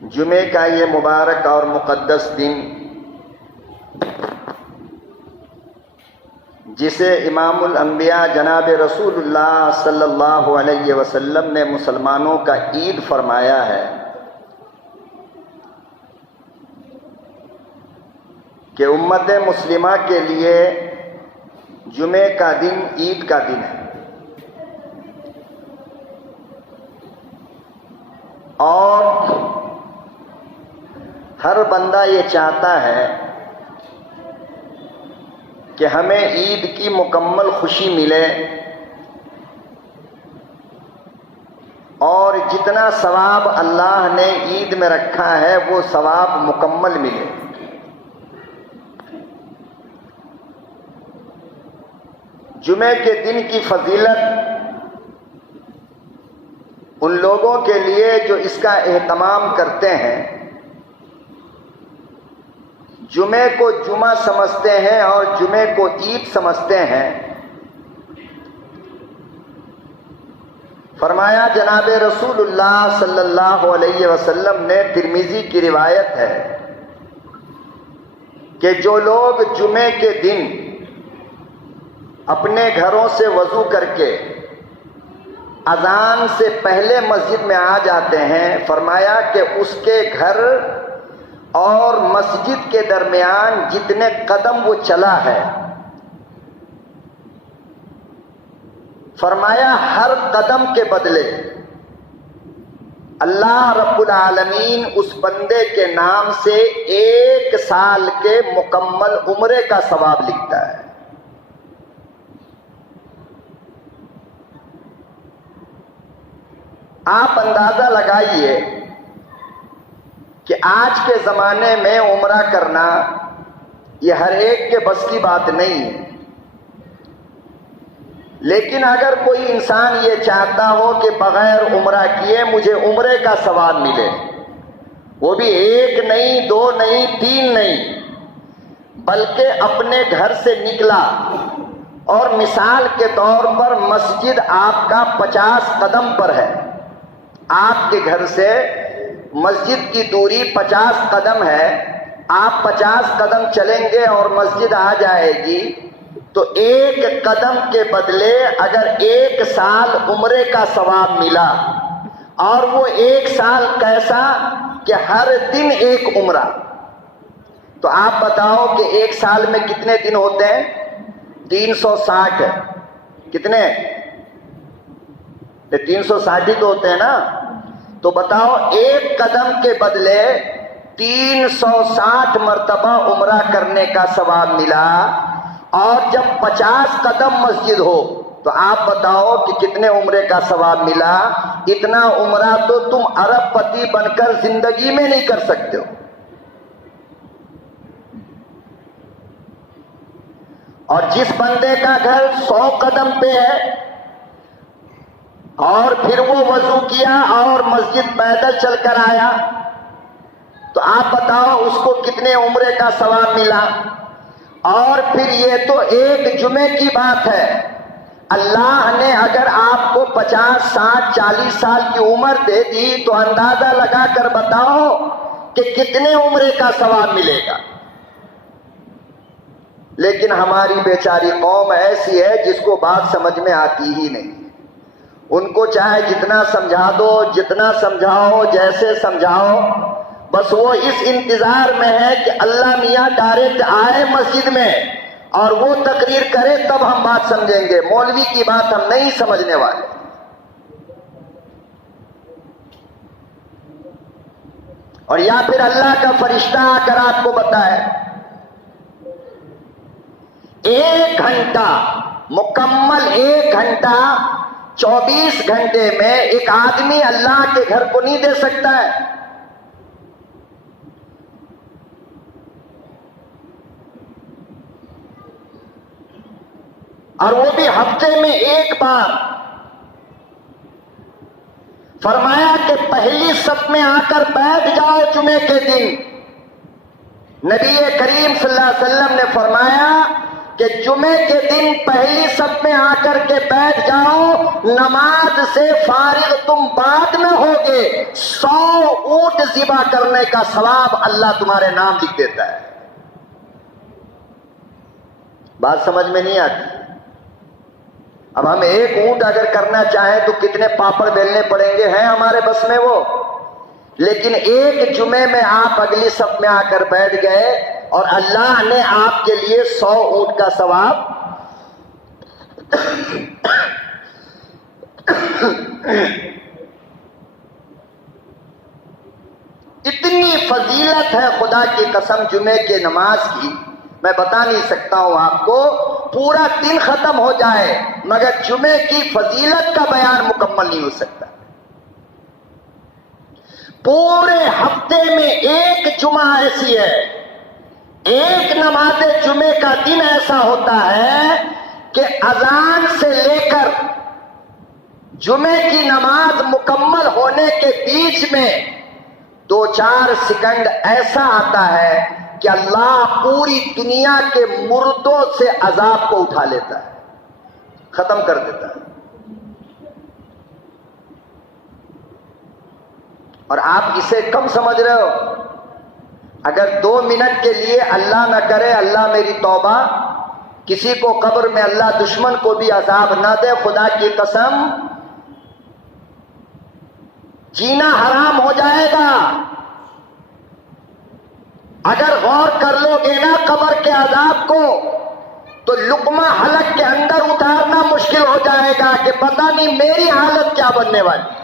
جمعے کا یہ مبارک اور مقدس دن جسے امام الانبیاء جناب رسول اللہ صلی اللہ علیہ وسلم نے مسلمانوں کا عید فرمایا ہے کہ امت مسلمہ کے لیے جمعے کا دن عید کا دن ہے، اور ہر بندہ یہ چاہتا ہے کہ ہمیں عید کی مکمل خوشی ملے اور جتنا ثواب اللہ نے عید میں رکھا ہے وہ ثواب مکمل ملے۔ جمعے کے دن کی فضیلت ان لوگوں کے لیے جو اس کا اہتمام کرتے ہیں، جمعے کو جمعہ سمجھتے ہیں اور جمعے کو عید سمجھتے ہیں۔ فرمایا جناب رسول اللہ صلی اللہ علیہ وسلم نے، ترمذی کی روایت ہے کہ جو لوگ جمعے کے دن اپنے گھروں سے وضو کر کے اذان سے پہلے مسجد میں آ جاتے ہیں، فرمایا کہ اس کے گھر اور مسجد کے درمیان جتنے قدم وہ چلا ہے، فرمایا ہر قدم کے بدلے اللہ رب العالمین اس بندے کے نام سے 1 سال کے مکمل عمرے کا ثواب لکھتا ہے۔ آپ اندازہ لگائیے کہ آج کے زمانے میں عمرہ کرنا یہ ہر ایک کے بس کی بات نہیں ہے، لیکن اگر کوئی انسان یہ چاہتا ہو کہ بغیر عمرہ کیے مجھے عمرے کا ثواب ملے، وہ بھی 1 نہیں، 2 نہیں، 3 نہیں، بلکہ اپنے گھر سے نکلا اور مثال کے طور پر مسجد آپ کا 50 قدم پر ہے، آپ کے گھر سے مسجد کی دوری 50 قدم ہے، آپ 50 قدم چلیں گے اور مسجد آ جائے گی، تو 1 قدم کے بدلے اگر 1 سال عمرے کا ثواب ملا، اور وہ 1 سال کیسا کہ ہر دن 1 عمرہ، تو آپ بتاؤ کہ 1 سال میں کتنے دن ہوتے ہیں؟ 360 ہے۔ کتنے؟ 360 ہی تو ہوتے ہیں نا، تو بتاؤ 1 قدم کے بدلے 360 مرتبہ عمرہ کرنے کا ثواب ملا، اور جب 50 قدم مسجد ہو تو آپ بتاؤ کہ کتنے عمرے کا ثواب ملا۔ اتنا عمرہ تو تم ارب پتی بن کر زندگی میں نہیں کر سکتے ہو۔ اور جس بندے کا گھر 100 قدم پہ ہے اور پھر وہ وضو کیا اور مسجد پیدل چل کر آیا، تو آپ بتاؤ اس کو کتنے عمرے کا ثواب ملا۔ اور پھر یہ تو ایک جمعے کی بات ہے، اللہ نے اگر آپ کو 50، 60، 40 سال کی عمر دے دی تو اندازہ لگا کر بتاؤ کہ کتنے عمرے کا ثواب ملے گا۔ لیکن ہماری بیچاری قوم ایسی ہے جس کو بات سمجھ میں آتی ہی نہیں، ان کو چاہے جتنا سمجھا دو، جتنا سمجھاؤ، جیسے سمجھاؤ، بس وہ اس انتظار میں ہے کہ اللہ میاں ڈائریکٹ آئے مسجد میں اور وہ تقریر کرے تب ہم بات سمجھیں گے، مولوی کی بات ہم نہیں سمجھنے والے۔ اور یا پھر اللہ کا فرشتہ آ کر آپ کو بتائے 1 گھنٹہ مکمل، 1 گھنٹہ 24 گھنٹے میں ایک آدمی اللہ کے گھر کو نہیں دے سکتا ہے۔ اور وہ بھی ہفتے میں 1 بار۔ فرمایا کہ پہلی صف میں آ کر بیٹھ جاؤ جمعے کے دن۔ نبی کریم صلی اللہ علیہ وسلم نے فرمایا کہ جمعے کے دن پہلی صف میں آ کر کے بیٹھ جاؤ، نماز سے فارغ تم بعد میں ہوگے، 100 اونٹ ذبح کرنے کا ثواب اللہ تمہارے نام لکھ دیتا ہے۔ بات سمجھ میں نہیں آتی؟ اب ہم ایک اونٹ اگر کرنا چاہیں تو کتنے پاپڑ بیلنے پڑیں گے، ہیں ہمارے بس میں وہ؟ لیکن ایک جمعے میں آپ اگلی صف میں آ کر بیٹھ گئے اور اللہ نے آپ کے لیے 100 اونٹ کا ثواب۔ اتنی فضیلت ہے خدا کی قسم جمعے کے نماز کی، میں بتا نہیں سکتا ہوں آپ کو، پورا دن ختم ہو جائے مگر جمعے کی فضیلت کا بیان مکمل نہیں ہو سکتا۔ پورے ہفتے میں ایک جمعہ ایسی ہے، ایک نماز جمعے کا دن ایسا ہوتا ہے کہ اذان سے لے کر جمعے کی نماز مکمل ہونے کے بیچ میں 2-4 سیکنڈ ایسا آتا ہے کہ اللہ پوری دنیا کے مردوں سے عذاب کو اٹھا لیتا ہے، ختم کر دیتا ہے۔ اور آپ اسے کم سمجھ رہے ہو؟ اگر 2 منٹ کے لیے اللہ نہ کرے، اللہ میری توبہ، کسی کو قبر میں اللہ دشمن کو بھی عذاب نہ دے، خدا کی قسم جینا حرام ہو جائے گا۔ اگر غور کر لو گے نا قبر کے عذاب کو تو لقمہ حلق کے اندر اتارنا مشکل ہو جائے گا کہ پتہ نہیں میری حالت کیا بننے والی۔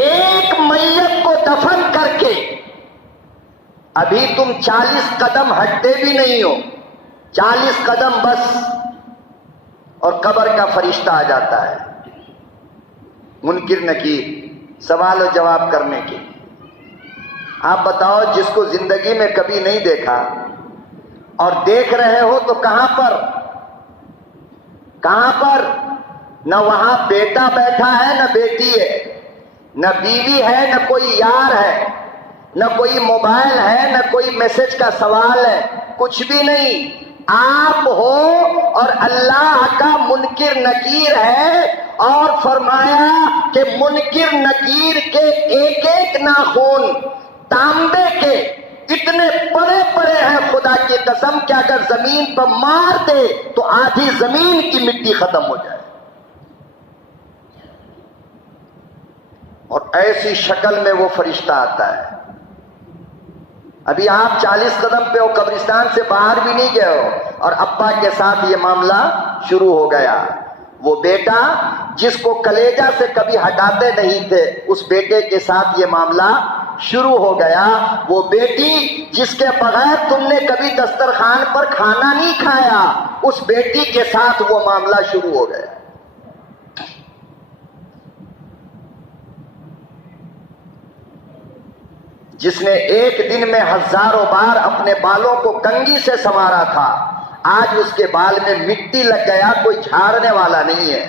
ایک میت کو دفن کر کے ابھی تم 40 قدم ہٹتے بھی نہیں ہو، 40 قدم بس، اور قبر کا فرشتہ آ جاتا ہے منکر نکیر سوال و جواب کرنے کے۔ آپ بتاؤ، جس کو زندگی میں کبھی نہیں دیکھا اور دیکھ رہے ہو تو کہاں پر نہ وہاں بیٹا بیٹھا ہے نہ بیٹی ہے، نہ بیوی ہے نہ کوئی یار ہے، نہ کوئی موبائل ہے نہ کوئی میسج کا سوال ہے، کچھ بھی نہیں، آپ ہو اور اللہ کا منکر نکیر ہے، اور فرمایا کہ منکر نکیر کے ایک ایک ناخن تانبے کے اتنے بڑے بڑے ہیں خدا کی قسم کہ اگر زمین پر مار دے تو آدھی زمین کی مٹی ختم ہو جائے، اور ایسی شکل میں وہ فرشتہ آتا ہے۔ ابھی آپ 40 قدم پہ ہو، قبرستان سے باہر بھی نہیں گئے ہو، اور ابا کے ساتھ یہ معاملہ شروع ہو گیا۔ وہ بیٹا جس کو کلیجہ سے کبھی ہٹاتے نہیں تھے، اس بیٹے کے ساتھ یہ معاملہ شروع ہو گیا۔ وہ بیٹی جس کے بغیر تم نے کبھی دسترخوان پر کھانا نہیں کھایا، اس بیٹی کے ساتھ وہ معاملہ شروع ہو گیا۔ جس نے ایک دن میں ہزاروں بار اپنے بالوں کو کنگھی سے سنوارا تھا، آج اس کے بال میں مٹی لگ گیا، کوئی جھاڑنے والا نہیں ہے۔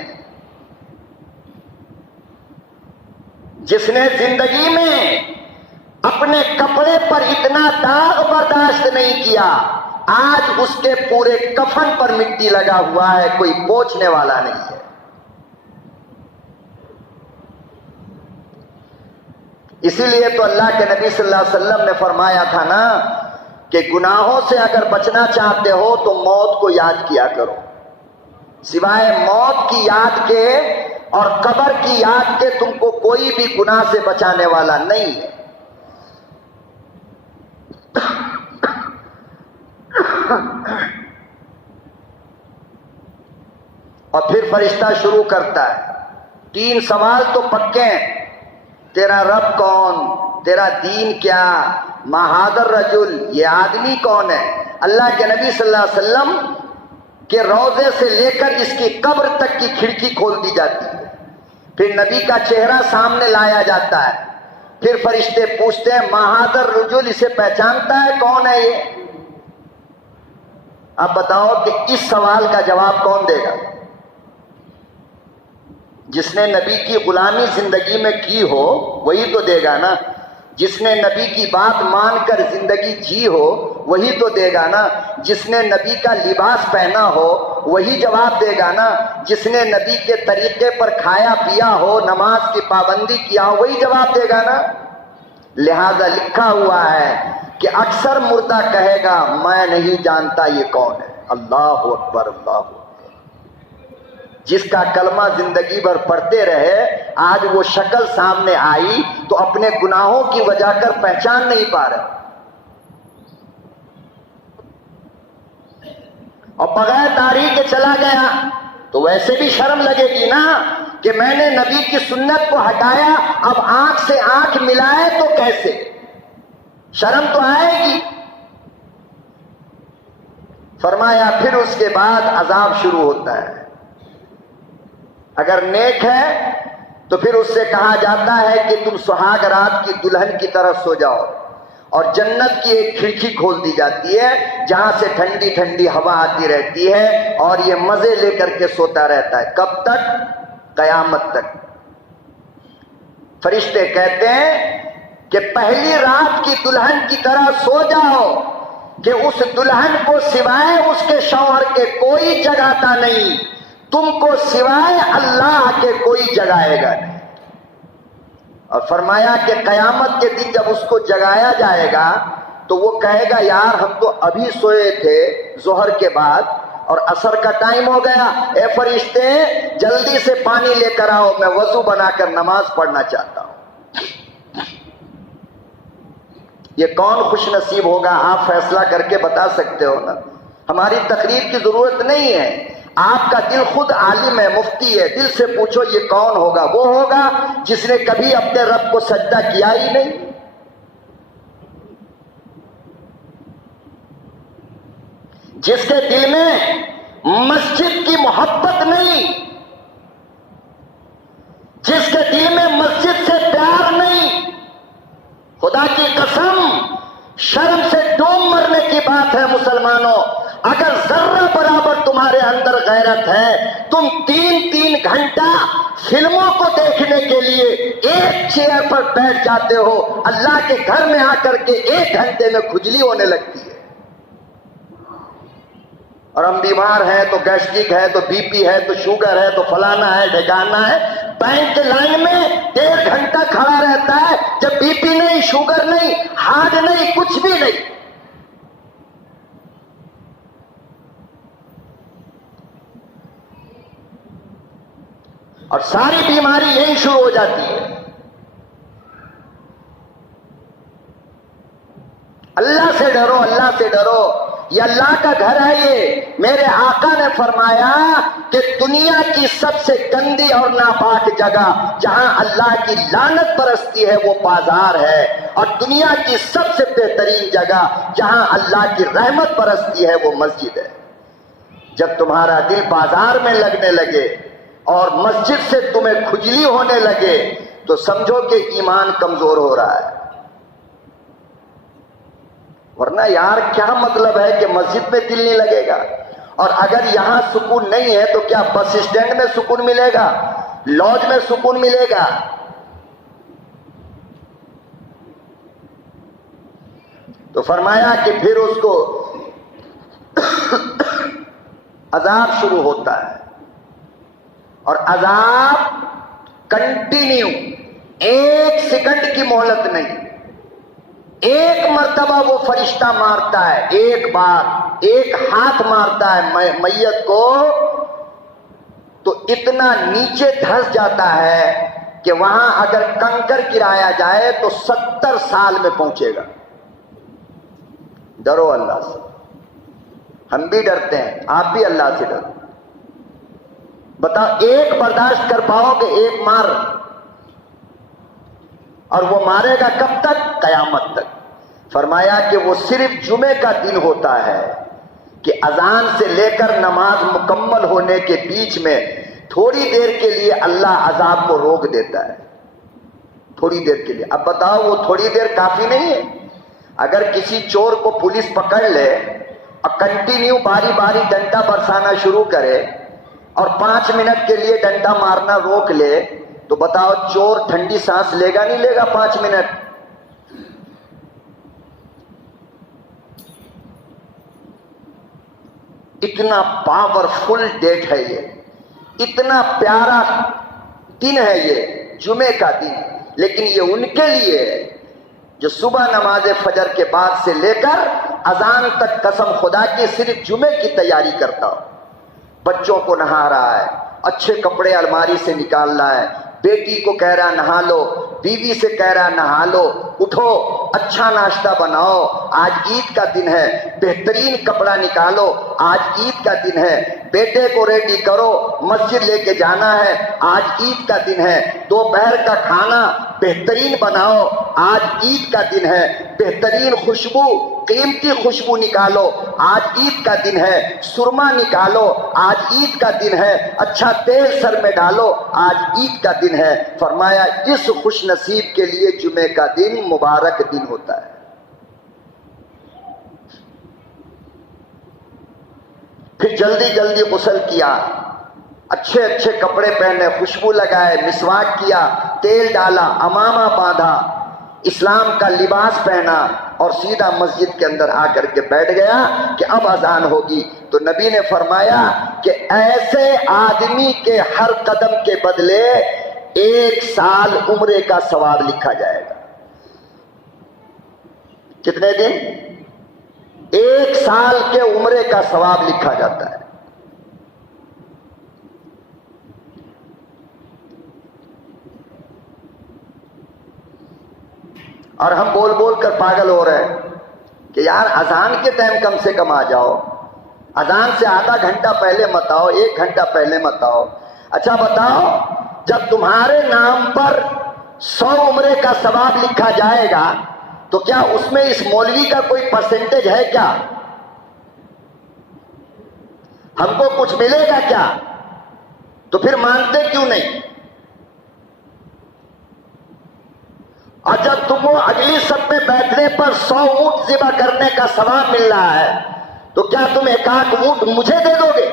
جس نے زندگی میں اپنے کپڑے پر اتنا داغ برداشت نہیں کیا، آج اس کے پورے کفن پر مٹی لگا ہوا ہے، کوئی پوچھنے والا نہیں ہے۔ اسی لیے تو اللہ کے نبی صلی اللہ علیہ وسلم نے فرمایا تھا نا کہ گناہوں سے اگر بچنا چاہتے ہو تو موت کو یاد کیا کرو، سوائے موت کی یاد کے اور قبر کی یاد کے تم کو کوئی بھی گناہ سے بچانے والا نہیں ہے۔ اور پھر فرشتہ شروع کرتا ہے، 3 سوال تو پکے ہیں، تیرا رب کون، تیرا دین کیا، ما ھذا الرجل، یہ آدمی کون ہے۔ اللہ کے نبی صلی اللہ علیہ وسلم کے روضے سے لے کر اس کی قبر تک کی کھڑکی کھول دی جاتی ہے، پھر نبی کا چہرہ سامنے لایا جاتا ہے، پھر فرشتے پوچھتے ہیں ما ھذا الرجل، اسے پہچانتا ہے کون ہے یہ؟ اب بتاؤ کہ اس سوال کا جواب کون دے گا؟ جس نے نبی کی غلامی زندگی میں کی ہو وہی تو دے گا نا. جس نے نبی کی بات مان کر زندگی جی ہو وہی تو دے گا نا. جس نے نبی کا لباس پہنا ہو وہی جواب دے گا نا. جس نے نبی کے طریقے پر کھایا پیا ہو، نماز کی پابندی کیا ہو، وہی جواب دے گا نا. لہذا لکھا ہوا ہے کہ اکثر مردہ کہے گا میں نہیں جانتا یہ کون ہے. اللہ اکبر، اللہ اکبر. جس کا کلمہ زندگی بھر پڑھتے رہے، آج وہ شکل سامنے آئی تو اپنے گناہوں کی وجہ کر پہچان نہیں پا رہے، اور بغیر داڑھی کے چلا گیا تو ویسے بھی شرم لگے گی نا کہ میں نے نبی کی سنت کو ہٹایا، اب آنکھ سے آنکھ ملائے تو کیسے، شرم تو آئے گی. فرمایا پھر اس کے بعد عذاب شروع ہوتا ہے. اگر نیک ہے تو پھر اس سے کہا جاتا ہے کہ تم سہاگ رات کی دلہن کی طرح سو جاؤ، اور جنت کی ایک کھڑکی کھول دی جاتی ہے جہاں سے ٹھنڈی ٹھنڈی ہوا آتی رہتی ہے، اور یہ مزے لے کر کے سوتا رہتا ہے. کب تک؟ قیامت تک. فرشتے کہتے ہیں کہ پہلی رات کی دلہن کی طرح سو جاؤ کہ اس دلہن کو سوائے اس کے شوہر کے کوئی جگاتا نہیں، تم کو سوائے اللہ کے کوئی جگائے گا نہیں. اور فرمایا کہ قیامت کے دن جب اس کو جگایا جائے گا تو وہ کہے گا یار ہم تو ابھی سوئے تھے ظہر کے بعد اور عصر کا ٹائم ہو گیا، اے فرشتے جلدی سے پانی لے کر آؤ، میں وضو بنا کر نماز پڑھنا چاہتا ہوں. یہ کون خوش نصیب ہوگا آپ فیصلہ کر کے بتا سکتے ہو نا. ہماری تقریر کی ضرورت نہیں ہے، آپ کا دل خود عالم ہے، مفتی ہے، دل سے پوچھو یہ کون ہوگا. وہ ہوگا جس نے کبھی اپنے رب کو سجدہ کیا ہی نہیں، جس کے دل میں مسجد کی محبت نہیں، جس کے دل میں مسجد سے پیار نہیں. خدا کی قسم شرم سے ڈوب مرنے کی بات ہے مسلمانوں. اگر ذرہ برابر تمہارے اندر غیرت ہے، تم 3 گھنٹہ فلموں کو دیکھنے کے لیے ایک چیئر پر بیٹھ جاتے ہو، اللہ کے گھر میں آ کر کے 1 گھنٹے میں کھجلی ہونے لگتی ہے. اور ہم بیمار ہیں تو گیسٹرک ہے تو بی پی ہے تو شوگر ہے تو فلانا ہے ڈھکانا ہے. بینک کے لائن میں 1.5 گھنٹہ کھڑا رہتا ہے، جب بی پی نہیں، شوگر نہیں، ہارٹ نہیں، کچھ بھی نہیں. اور ساری بیماری یہی شروع ہو جاتی ہے. اللہ سے ڈرو، اللہ سے ڈرو. یہ اللہ کا گھر ہے. یہ میرے آقا نے فرمایا کہ دنیا کی سب سے گندی اور ناپاک جگہ جہاں اللہ کی لعنت برستی ہے وہ بازار ہے، اور دنیا کی سب سے بہترین جگہ جہاں اللہ کی رحمت برستی ہے وہ مسجد ہے. جب تمہارا دل بازار میں لگنے لگے اور مسجد سے تمہیں کھجلی ہونے لگے تو سمجھو کہ ایمان کمزور ہو رہا ہے. ورنہ یار کیا مطلب ہے کہ مسجد میں دل نہیں لگے گا؟ اور اگر یہاں سکون نہیں ہے تو کیا بس اسٹینڈ میں سکون ملے گا؟ لاج میں سکون ملے گا؟ تو فرمایا کہ پھر اس کو عذاب شروع ہوتا ہے، اور عذاب کنٹینیو، 1 سیکنڈ کی مہلت نہیں. 1 مرتبہ وہ فرشتہ مارتا ہے، 1 بار 1 ہاتھ مارتا ہے میت کو تو اتنا نیچے دھس جاتا ہے کہ وہاں اگر کنکر گرایا جائے تو 70 سال میں پہنچے گا. ڈرو اللہ سے. ہم بھی ڈرتے ہیں، آپ بھی اللہ سے ڈرو. بتاؤ 1 برداشت کر پاؤ کہ 1 مار، اور وہ مارے گا کب تک؟ قیامت تک. فرمایا کہ وہ صرف جمعے کا دن ہوتا ہے کہ اذان سے لے کر نماز مکمل ہونے کے بیچ میں تھوڑی دیر کے لیے اللہ عذاب کو روک دیتا ہے، تھوڑی دیر کے لیے. اب بتاؤ وہ تھوڑی دیر کافی نہیں ہے؟ اگر کسی چور کو پولیس پکڑ لے اور کنٹینیو باری باری ڈنڈا برسانا شروع کرے اور 5 منٹ کے لیے ڈنڈا مارنا روک لے تو بتاؤ چور ٹھنڈی سانس لے گا نہیں لے گا 5 منٹ؟ اتنا پاورفل ڈیٹ ہے یہ، اتنا پیارا دن ہے یہ جمعے کا دن، لیکن یہ ان کے لیے ہے جو صبح نماز فجر کے بعد سے لے کر اذان تک قسم خدا کی صرف جمعے کی تیاری کرتا ہو، بچوں کو نہا رہا ہے، اچھے کپڑے الماری سے نکال رہا ہے، بیٹی کو کہہ رہا نہا لو، بیوی سے کہہ رہا نہا لو، اٹھو اچھا ناشتہ بناؤ، آج عید کا دن ہے، بہترین کپڑا نکالو، آج عید کا دن ہے، بیٹے کو ریڈی کرو، مسجد لے کے جانا ہے، آج عید کا دن ہے، دوپہر کا کھانا بہترین بناؤ، آج عید کا دن ہے، بہترین خوشبو قیمتی خوشبو نکالو، آج عید کا دن ہے، سرما نکالو، آج عید کا دن ہے، اچھا تیل سر میں ڈالو، آج عید کا دن ہے۔ فرمایا اس خوش نصیب کے لیے جمعے کا دن مبارک دن ہوتا ہے۔ پھر جلدی جلدی غسل کیا، اچھے اچھے کپڑے پہنے، خوشبو لگائے، مسواک کیا، تیل ڈالا، امامہ باندھا، اسلام کا لباس پہنا اور سیدھا مسجد کے اندر آ کر کے بیٹھ گیا کہ اب اذان ہوگی۔ تو نبی نے فرمایا کہ ایسے آدمی کے ہر قدم کے بدلے 1 سال عمرے کا ثواب لکھا جائے گا۔ کتنے دن؟ 1 سال کے عمرے کا ثواب لکھا جاتا ہے۔ اور ہم بول بول کر پاگل ہو رہے ہیں کہ یار اذان کے ٹائم کم سے کم آ جاؤ، اذان سے آدھا گھنٹہ پہلے مت آؤ، 1 گھنٹہ پہلے مت آؤ۔ اچھا بتاؤ، جب تمہارے نام پر 100 عمرے کا ثواب لکھا جائے گا تو کیا اس میں اس مولوی کا کوئی پرسنٹیج ہے کیا؟ ہم کو کچھ ملے گا کیا؟ تو پھر مانتے کیوں نہیں؟ اور جب تم کو اگلی صف میں بیٹھنے پر 100 اونٹ ذبح کرنے کا ثواب مل رہا ہے تو کیا تم 1 اونٹ مجھے دے دو گے؟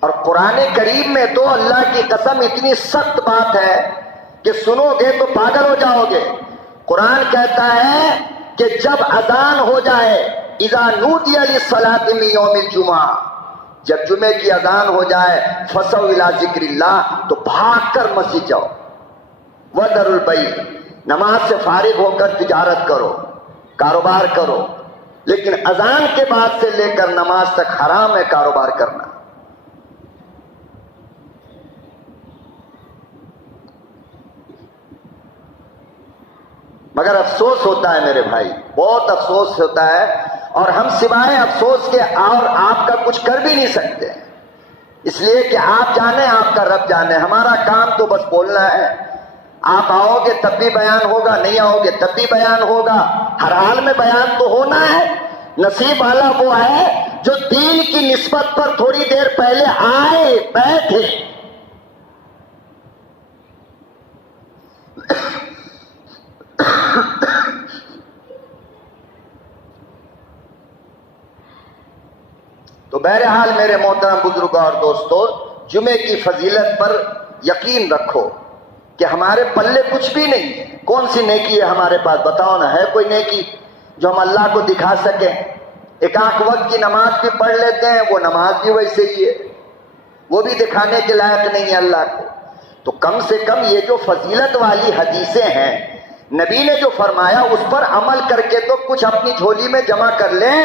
اور قرآن کریم میں تو اللہ کی قسم اتنی سخت بات ہے کہ سنو گے تو پاگل ہو جاؤ گے۔ قرآن کہتا ہے کہ جب اذان ہو جائے، اذا نودی للصلاۃ من یوم الجمعہ، جب جمعے کی اذان ہو جائے، فصوا الی ذکر اللہ، تو بھاگ کر مسجد جاؤ، وذروا البیع، نماز سے فارغ ہو کر تجارت کرو، کاروبار کرو، لیکن اذان کے بعد سے لے کر نماز تک حرام ہے کاروبار کرنا۔ مگر افسوس ہوتا ہے میرے بھائی، بہت افسوس ہوتا ہے، اور ہم سوائے افسوس کے اور آپ کا کچھ کر بھی نہیں سکتے، اس لیے کہ آپ جانے آپ کا رب جانے، ہمارا کام تو بس بولنا ہے۔ آپ آؤ گے تب بھی بیان ہوگا، نہیں آؤ گے تب بھی بیان ہوگا، ہر حال میں بیان تو ہونا ہے۔ نصیب والا وہ ہے جو دین کی نسبت پر تھوڑی دیر پہلے آئے، بیٹھے۔ تو بہرحال میرے محترم بزرگوں اور دوستو، جمعے کی فضیلت پر یقین رکھو کہ ہمارے پلے کچھ بھی نہیں ہے۔ کون سی نیکی ہے ہمارے پاس؟ بتاؤ نا، ہے کوئی نیکی جو ہم اللہ کو دکھا سکیں؟ 1 وقت کی نماز بھی پڑھ لیتے ہیں، وہ نماز بھی ویسے ہی ہے، وہ بھی دکھانے کے لائق نہیں ہے اللہ کو۔ تو کم سے کم یہ جو فضیلت والی حدیثیں ہیں، نبی نے جو فرمایا اس پر عمل کر کے تو کچھ اپنی جھولی میں جمع کر لیں۔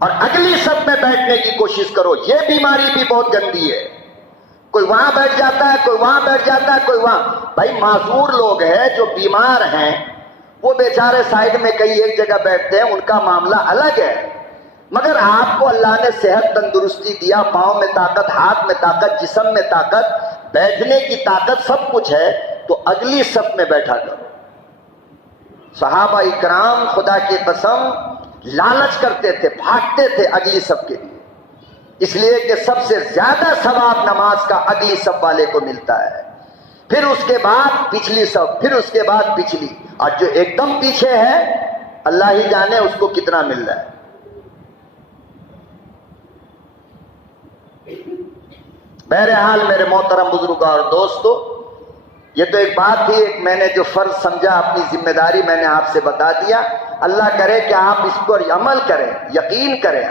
اور اگلی صف میں بیٹھنے کی کوشش کرو۔ یہ بیماری بھی بہت گندی ہے، کوئی وہاں بیٹھ جاتا ہے، کوئی وہاں بیٹھ جاتا ہے، کوئی وہاں۔ بھائی معذور لوگ ہیں جو بیمار ہیں، وہ بیچارے سائیڈ میں کئی ایک جگہ بیٹھتے ہیں، ان کا معاملہ الگ ہے۔ مگر آپ کو اللہ نے صحت تندرستی دیا، پاؤں میں طاقت، ہاتھ میں طاقت، جسم میں طاقت، بیٹھنے کی طاقت، سب کچھ ہے، تو اگلی صف میں بیٹھا کرو۔ صحابہ اکرام خدا کی قسم لالچ کرتے تھے، بھاگتے تھے اگلی صف کے لیے، اس لیے کہ سب سے زیادہ ثواب نماز کا اگلی صف والے کو ملتا ہے۔ پھر اس کے بعد پچھلی صف، پھر اس کے بعد پچھلی، اور جو ایک دم پیچھے ہے اللہ ہی جانے اس کو کتنا مل رہا ہے۔ بہرحال میرے محترم بزرگوں اور دوستو، یہ تو ایک بات تھی، ایک میں نے جو فرض سمجھا، اپنی ذمہ داری میں نے آپ سے بتا دیا۔ اللہ کرے کہ آپ اس پر عمل کریں، یقین کریں۔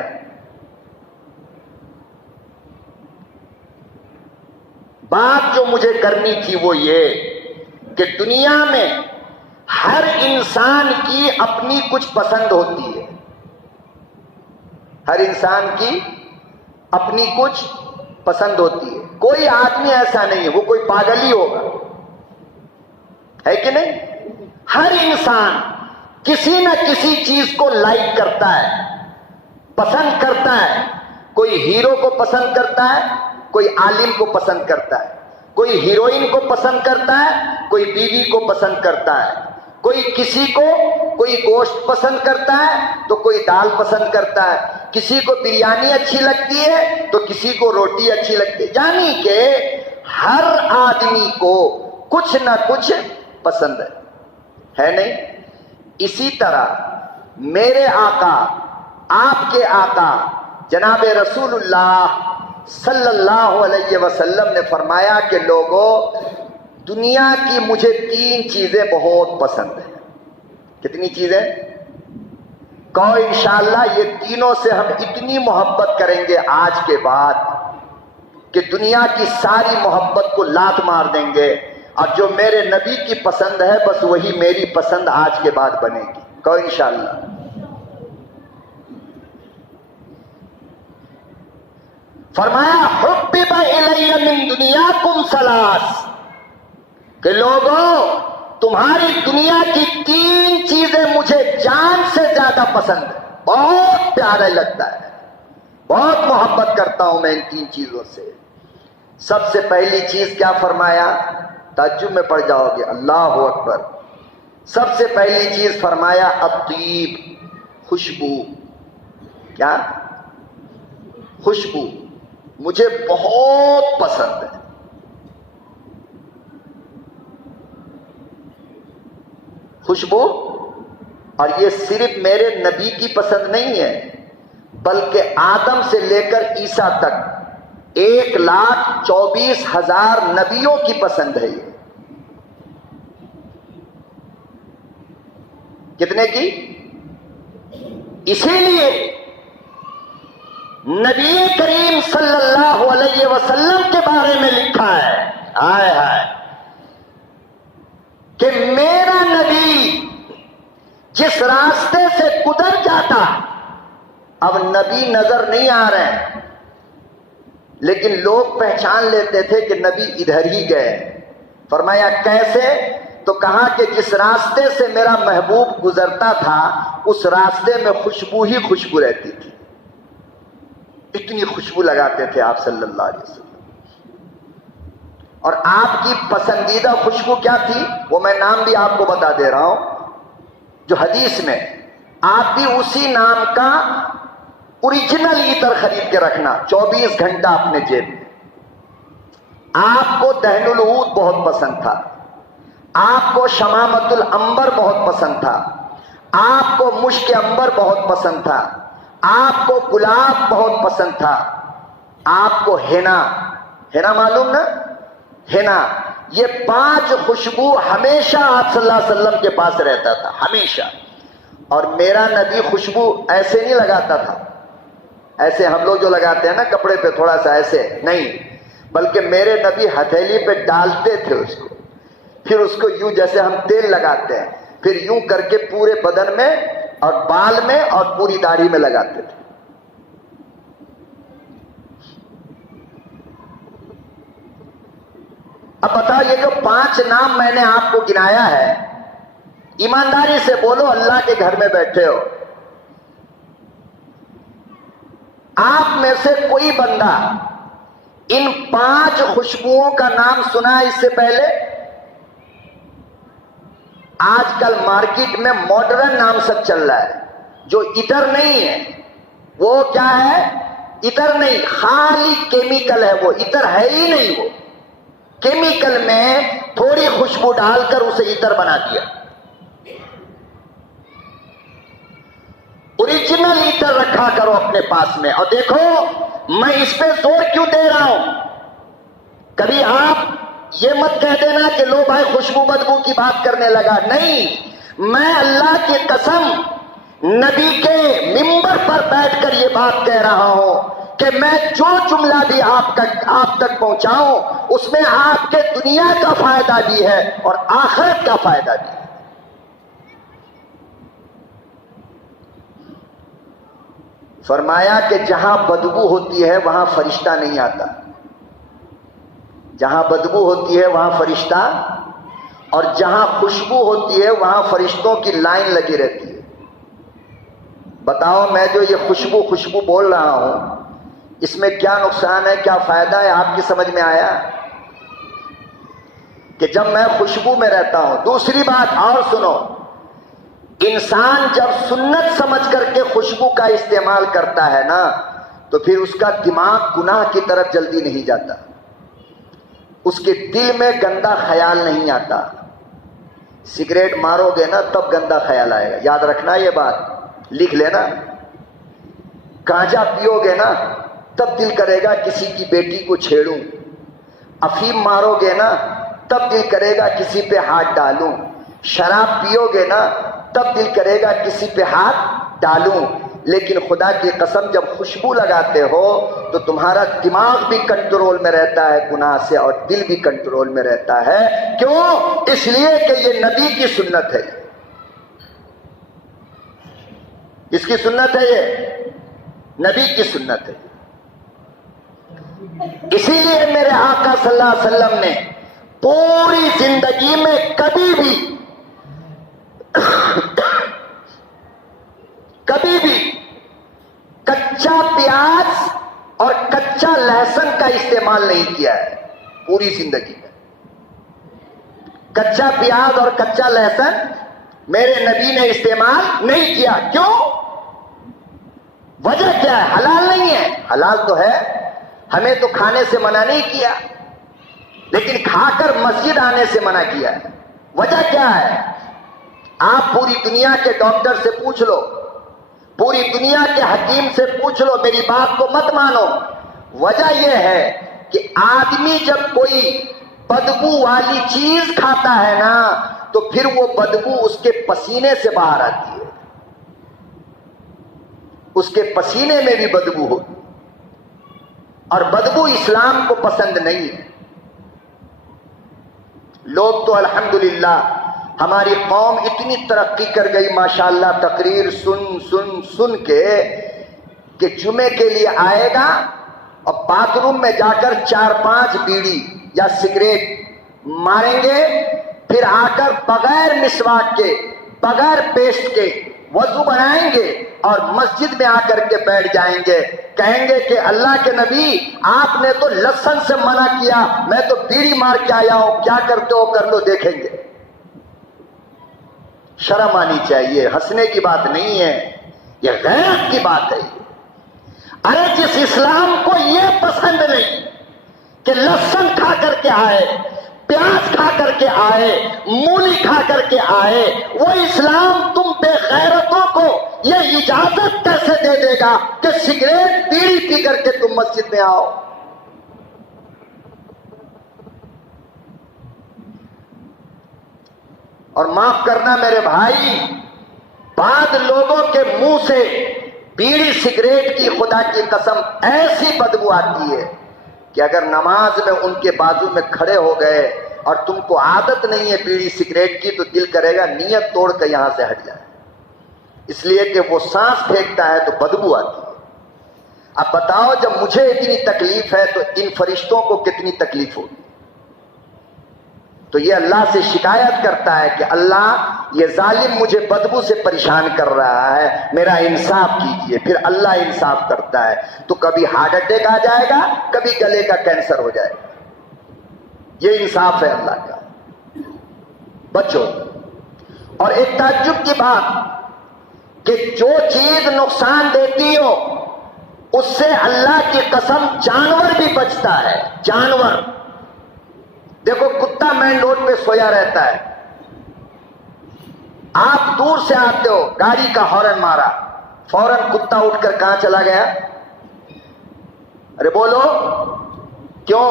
بات جو مجھے کرنی تھی وہ یہ کہ دنیا میں ہر انسان کی اپنی کچھ پسند ہوتی ہے، ہر انسان کی اپنی کچھ پسند ہوتی ہے۔ کوئی آدمی ایسا نہیں ہے، وہ کوئی پاگل ہی ہوگا، ہے کہ نہیں؟ ہر انسان کسی نہ کسی چیز کو لائک کرتا ہے، پسند کرتا ہے۔ کوئی ہیرو کو پسند کرتا ہے، کوئی عالم کو پسند کرتا ہے، کوئی ہیروئن کو پسند کرتا ہے، کوئی بیوی کو پسند کرتا ہے، کوئی کسی کو کوئی گوشت پسند کرتا ہے تو کوئی دال پسند کرتا ہے، کسی کو بریانی اچھی لگتی ہے تو کسی کو روٹی اچھی لگتی ہے، یعنی کہ ہر آدمی کو کچھ نہ کچھ پسند ہے نہیں؟ اسی طرح میرے آقا، آپ کے آقا جناب رسول اللہ صلی اللہ علیہ وسلم نے فرمایا کہ لوگوں، دنیا کی مجھے 3 چیزیں بہت پسند ہیں۔ کتنی چیزیں؟ کہو انشاءاللہ یہ تینوں سے ہم اتنی محبت کریں گے آج کے بعد کہ دنیا کی ساری محبت کو لات مار دیں گے، اور جو میرے نبی کی پسند ہے بس وہی میری پسند آج کے بعد بنے گی۔ کہو انشاءاللہ۔ فرمایا حبب الی من دنیاکم ثلاث، کہ لوگوں تمہاری دنیا کی 3 چیزیں مجھے جان سے زیادہ پسند ہے، بہت پیارا لگتا ہے، بہت محبت کرتا ہوں میں ان 3 چیزوں سے۔ سب سے پہلی چیز کیا فرمایا؟ تعجب میں پڑ جاؤ گے، اللہ اکبر۔ سب سے پہلی چیز فرمایا الطیب، خوشبو۔ کیا؟ خوشبو مجھے بہت پسند ہے۔ خوشبو، اور یہ صرف میرے نبی کی پسند نہیں ہے بلکہ آدم سے لے کر عیسیٰ تک 1,24,000 نبیوں کی پسند ہے۔ یہ کتنے کی؟ اسی لیے نبی کریم صلی اللہ علیہ وسلم کے بارے میں لکھا ہے، ہائے ہائے، کہ میرا نبی جس راستے سے گزر جاتا، اب نبی نظر نہیں آ رہے ہیں لیکن لوگ پہچان لیتے تھے کہ نبی ادھر ہی گئے۔ فرمایا کیسے؟ تو کہا کہ جس راستے سے میرا محبوب گزرتا تھا اس راستے میں خوشبو ہی خوشبو رہتی تھی، اتنی خوشبو لگاتے تھے آپ صلی اللہ علیہ وسلم۔ اور آپ کی پسندیدہ خوشبو کیا تھی وہ میں نام بھی آپ کو بتا دے رہا ہوں، جو حدیث میں، آپ بھی اسی نام کا اوریجنل عطر خرید کے رکھنا 24 گھنٹہ اپنے جیب میں۔ آپ کو دہن العود بہت پسند تھا، آپ کو شمامت العنبر بہت پسند تھا، آپ کو مشک عنبر بہت پسند تھا، آپ کو گلاب بہت پسند تھا، آپ کو ہینا معلوم نا؟ ہینا، یہ 5 خوشبو ہمیشہ آپ صلی اللہ علیہ وسلم کے پاس رہتا تھا، ہمیشہ۔ اور میرا نبی خوشبو ایسے نہیں لگاتا تھا، ایسے ہم لوگ جو لگاتے ہیں نا کپڑے پہ تھوڑا سا ایسے نہیں، بلکہ میرے نبی ہتھیلی پہ ڈالتے تھے اس کو، پھر اس کو یوں جیسے ہم تیل لگاتے ہیں، پھر یوں کر کے پورے بدن میں اور بال میں اور پوری داڑھی میں لگاتے تھے۔ اب بتاؤ یہ جو 5 نام میں نے آپ کو گنایا ہے، ایمانداری سے بولو، اللہ کے گھر میں بیٹھے ہو، آپ میں سے کوئی بندہ ان 5 خوشبوؤں کا نام سنا ہے اس سے پہلے؟ آج کل مارکیٹ میں ماڈرن نام سب چل رہا ہے، جو عطر نہیں ہے، وہ کیا ہے؟ عطر نہیں، خالی کیمیکل ہے، وہ عطر ہے ہی نہیں وہ۔ کیمیکل میں تھوڑی خوشبو ڈال کر اسے عطر بنا دیا. اوریجنل عطر رکھا کرو اپنے پاس میں. اور دیکھو میں اس پہ زور کیوں دے رہا ہوں, کبھی آپ یہ مت کہہ دینا کہ لو بھائی خوشبو بدبو کی بات کرنے لگا. نہیں, میں اللہ کی قسم نبی کے منبر پر بیٹھ کر یہ بات کہہ رہا ہوں کہ میں جو جملہ بھی آپ تک پہنچاؤں اس میں آپ کے دنیا کا فائدہ بھی ہے اور آخرت کا فائدہ بھی ہے. فرمایا کہ جہاں بدبو ہوتی ہے وہاں فرشتہ نہیں آتا. جہاں بدبو ہوتی ہے وہاں فرشتہ, اور جہاں خوشبو ہوتی ہے وہاں فرشتوں کی لائن لگی رہتی ہے. بتاؤ میں جو یہ خوشبو بول رہا ہوں اس میں کیا نقصان ہے, کیا فائدہ ہے, آپ کی سمجھ میں آیا کہ جب میں خوشبو میں رہتا ہوں. دوسری بات اور سنو, انسان جب سنت سمجھ کر کے خوشبو کا استعمال کرتا ہے نا تو پھر اس کا دماغ گناہ کی طرف جلدی نہیں جاتا, اس کے دل میں گندا خیال نہیں آتا. سگریٹ مارو گے نا تب گندا خیال آئے گا, یاد رکھنا یہ بات, لکھ لینا. گانجا پیو گے نا تب دل کرے گا کسی کی بیٹی کو چھیڑوں. افیم مارو گے نا تب دل کرے گا کسی پہ ہاتھ ڈالوں. شراب پیو گے نا تب دل کرے گا کسی پہ ہاتھ ڈالوں. لیکن خدا کی قسم جب خوشبو لگاتے ہو تو تمہارا دماغ بھی کنٹرول میں رہتا ہے گناہ سے اور دل بھی کنٹرول میں رہتا ہے. کیوں؟ اس لیے کہ یہ نبی کی سنت ہے. اس کی سنت ہے, یہ نبی کی سنت ہے. اسی لیے میرے آقا صلی اللہ علیہ وسلم نے پوری زندگی میں کبھی بھی کچا پیاز اور کچا لہسن کا استعمال نہیں کیا ہے. پوری زندگی میں کچا پیاز اور کچا لہسن میرے نبی نے استعمال نہیں کیا. کیوں؟ وجہ کیا ہے؟ حلال نہیں ہے. حلال تو ہے, ہمیں تو کھانے سے منع نہیں کیا, لیکن کھا کر مسجد آنے سے منع کیا ہے. وجہ کیا ہے؟ آپ پوری دنیا کے ڈاکٹر سے پوچھ لو, پوری دنیا کے حکیم سے پوچھ لو, میری بات کو مت مانو. وجہ یہ ہے کہ آدمی جب کوئی بدبو والی چیز کھاتا ہے نا تو پھر وہ بدبو اس کے پسینے سے باہر آتی ہے, اس کے پسینے میں بھی بدبو ہوتی, اور بدبو اسلام کو پسند نہیں ہے. لوگ تو الحمدللہ ہماری قوم اتنی ترقی کر گئی ماشاءاللہ, تقریر سن کے کہ جمعے کے لیے آئے گا اور باتھ روم میں جا کر 4-5 بیڑی یا سگریٹ ماریں گے, پھر آ کر بغیر مسواک کے بغیر پیسٹ کے وضو بنائیں گے اور مسجد میں آ کر کے بیٹھ جائیں گے. کہیں گے کہ اللہ کے نبی آپ نے تو لہسن سے منع کیا, میں تو بیڑی مار کے آیا ہوں, کیا کرتے ہو کر لو دیکھیں گے. شرم آنی چاہیے, ہنسنے کی بات نہیں ہے, یہ غیرت کی بات ہے. ارے جس اسلام کو یہ پسند نہیں کہ لہسن کھا کر کے آئے, پیاز کھا کر کے آئے, مولی کھا کر کے آئے, وہ اسلام تم بے غیرتوں کو یہ اجازت کیسے دے دے گا کہ سگریٹ بیڑی پی کر کے تم مسجد میں آؤ؟ اور معاف کرنا میرے بھائی, بعض لوگوں کے منہ سے بیڑی سگریٹ کی خدا کی قسم ایسی بدبو آتی ہے کہ اگر نماز میں ان کے بازو میں کھڑے ہو گئے اور تم کو عادت نہیں ہے بیڑی سگریٹ کی تو دل کرے گا نیت توڑ کر یہاں سے ہٹ جائے, اس لیے کہ وہ سانس پھینکتا ہے تو بدبو آتی ہے. اب بتاؤ جب مجھے اتنی تکلیف ہے تو ان فرشتوں کو کتنی تکلیف ہوگی. تو یہ اللہ سے شکایت کرتا ہے کہ اللہ یہ ظالم مجھے بدبو سے پریشان کر رہا ہے, میرا انصاف کیجئے. پھر اللہ انصاف کرتا ہے تو کبھی ہارٹ اٹیک آ جائے گا, کبھی گلے کا کینسر ہو جائے گا. یہ انصاف ہے اللہ کا. بچو, اور ایک تعجب کی بات کہ جو چیز نقصان دیتی ہو اس سے اللہ کی قسم جانور بھی بچتا ہے. جانور دیکھو کتا مین روڈ پہ سویا رہتا ہے، آپ دور سے آتے ہو، گاڑی کا ہارن مارا، فوراً کتا اٹھ کر کہاں چلا گیا؟ ارے بولو کیوں؟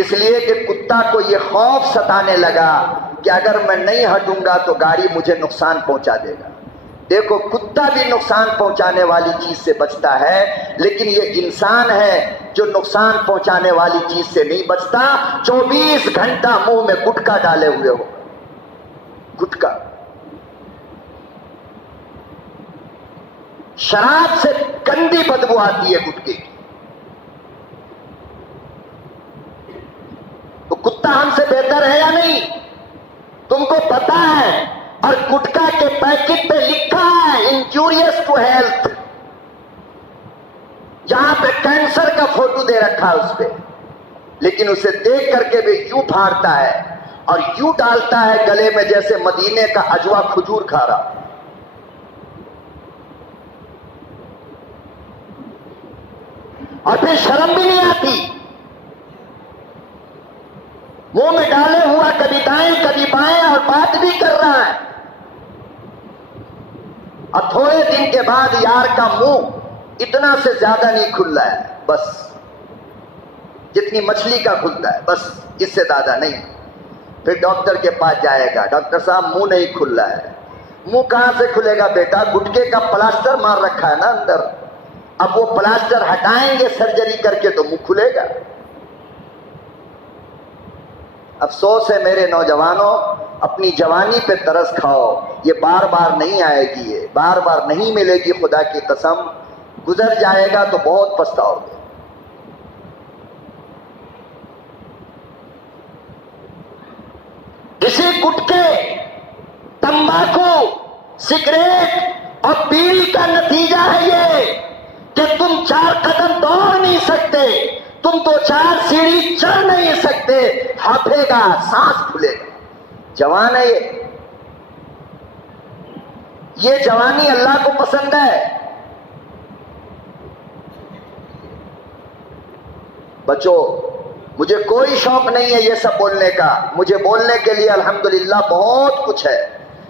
اس لیے کہ کتا کو یہ خوف ستانے لگا کہ اگر میں نہیں ہٹوں گا تو گاڑی مجھے نقصان پہنچا دے گا۔ دیکھو کتا بھی نقصان پہنچانے والی چیز سے بچتا ہے، لیکن یہ انسان ہے جو نقصان پہنچانے والی چیز سے نہیں بچتا، 24 گھنٹہ منہ میں گٹکا ڈالے ہوئے ہو، گٹکا۔ شراب سے گندی بدبو آتی ہے گٹکے کی، تو کتا ہم سے بہتر ہے یا نہیں؟ تم کو پتا ہے؟ اور گٹکا کے پیکٹ پہ لکھا ہے انجوریس ٹو ہیلتھ، جہاں پہ کینسر کا فوٹو دے رکھا ہے اس پہ، لیکن اسے دیکھ کر کے بھی یوں پھاڑتا ہے اور یوں ڈالتا ہے گلے میں جیسے مدینے کا اجوا کھجور کھا رہا۔ اور پھر شرم بھی نہیں آتی، منہ میں ڈالے ہوا کبھی دائیں کبھی بائیں اور بات بھی کر رہا ہے، اور تھوڑے دن کے بعد یار کا منہ اتنا سے زیادہ نہیں کھل رہا ہے، بس جتنی مچھلی کا کھلتا ہے، بس اس سے زیادہ نہیں۔ پھر ڈاکٹر کے پاس جائے گا، ڈاکٹر صاحب منہ نہیں کھل رہا ہے۔ منہ کہاں سے کھلے گا بیٹا؟ گٹکے کا پلاسٹر مار رکھا ہے نا اندر، اب وہ پلاسٹر ہٹائیں گے سرجری کر کے تو منہ کھلے گا۔ افسوس ہے میرے نوجوانوں، اپنی جوانی پہ ترس کھاؤ، یہ بار بار نہیں آئے گی، یہ بار بار نہیں ملے گی، خدا کی قسم گزر جائے گا تو بہت پچھتاؤ گے۔ اسی گٹکے، تمباکو، سگریٹ اور بیڑی کا نتیجہ ہے یہ کہ تم 4 قدم دوڑ نہیں سکتے، تم تو 4 سیڑھی چڑھ نہیں سکتے، ہانپے گا، سانس پھولے گا۔ جوان ہے یہ جوانی اللہ کو پسند ہے۔ بچو، مجھے کوئی شوق نہیں ہے یہ سب بولنے کا، مجھے بولنے کے لیے الحمدللہ بہت کچھ ہے،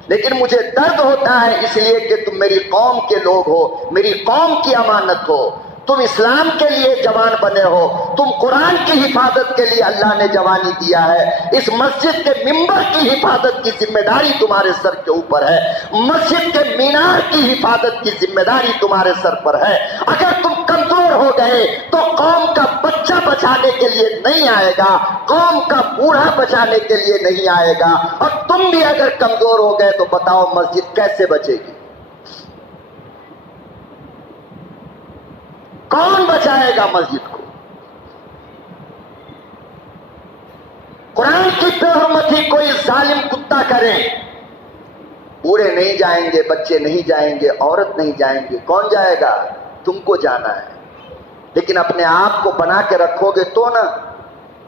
لیکن مجھے درد ہوتا ہے اس لیے کہ تم میری قوم کے لوگ ہو، میری قوم کی امانت ہو، تم اسلام کے لیے جوان بنے ہو، تم قرآن کی حفاظت کے لیے اللہ نے جوانی دیا ہے، اس مسجد کے ممبر کی حفاظت کی ذمہ داری تمہارے سر کے اوپر ہے، مسجد کے مینار کی حفاظت کی ذمہ داری تمہارے سر پر ہے۔ اگر تم کمزور ہو گئے تو قوم کا بچہ بچانے کے لیے نہیں آئے گا، قوم کا بوڑھا بچانے کے لیے نہیں آئے گا، اور تم بھی اگر کمزور ہو گئے تو بتاؤ مسجد کیسے بچے گی؟ کون بچائے گا مسجد کو؟ قرآن کی بے حرمتی کوئی ظالم کتا کرے، بوڑھے نہیں جائیں گے، بچے نہیں جائیں گے، عورت نہیں جائیں گے، کون جائے گا؟ تم کو جانا ہے، لیکن اپنے آپ کو بنا کے رکھو گے تو نا۔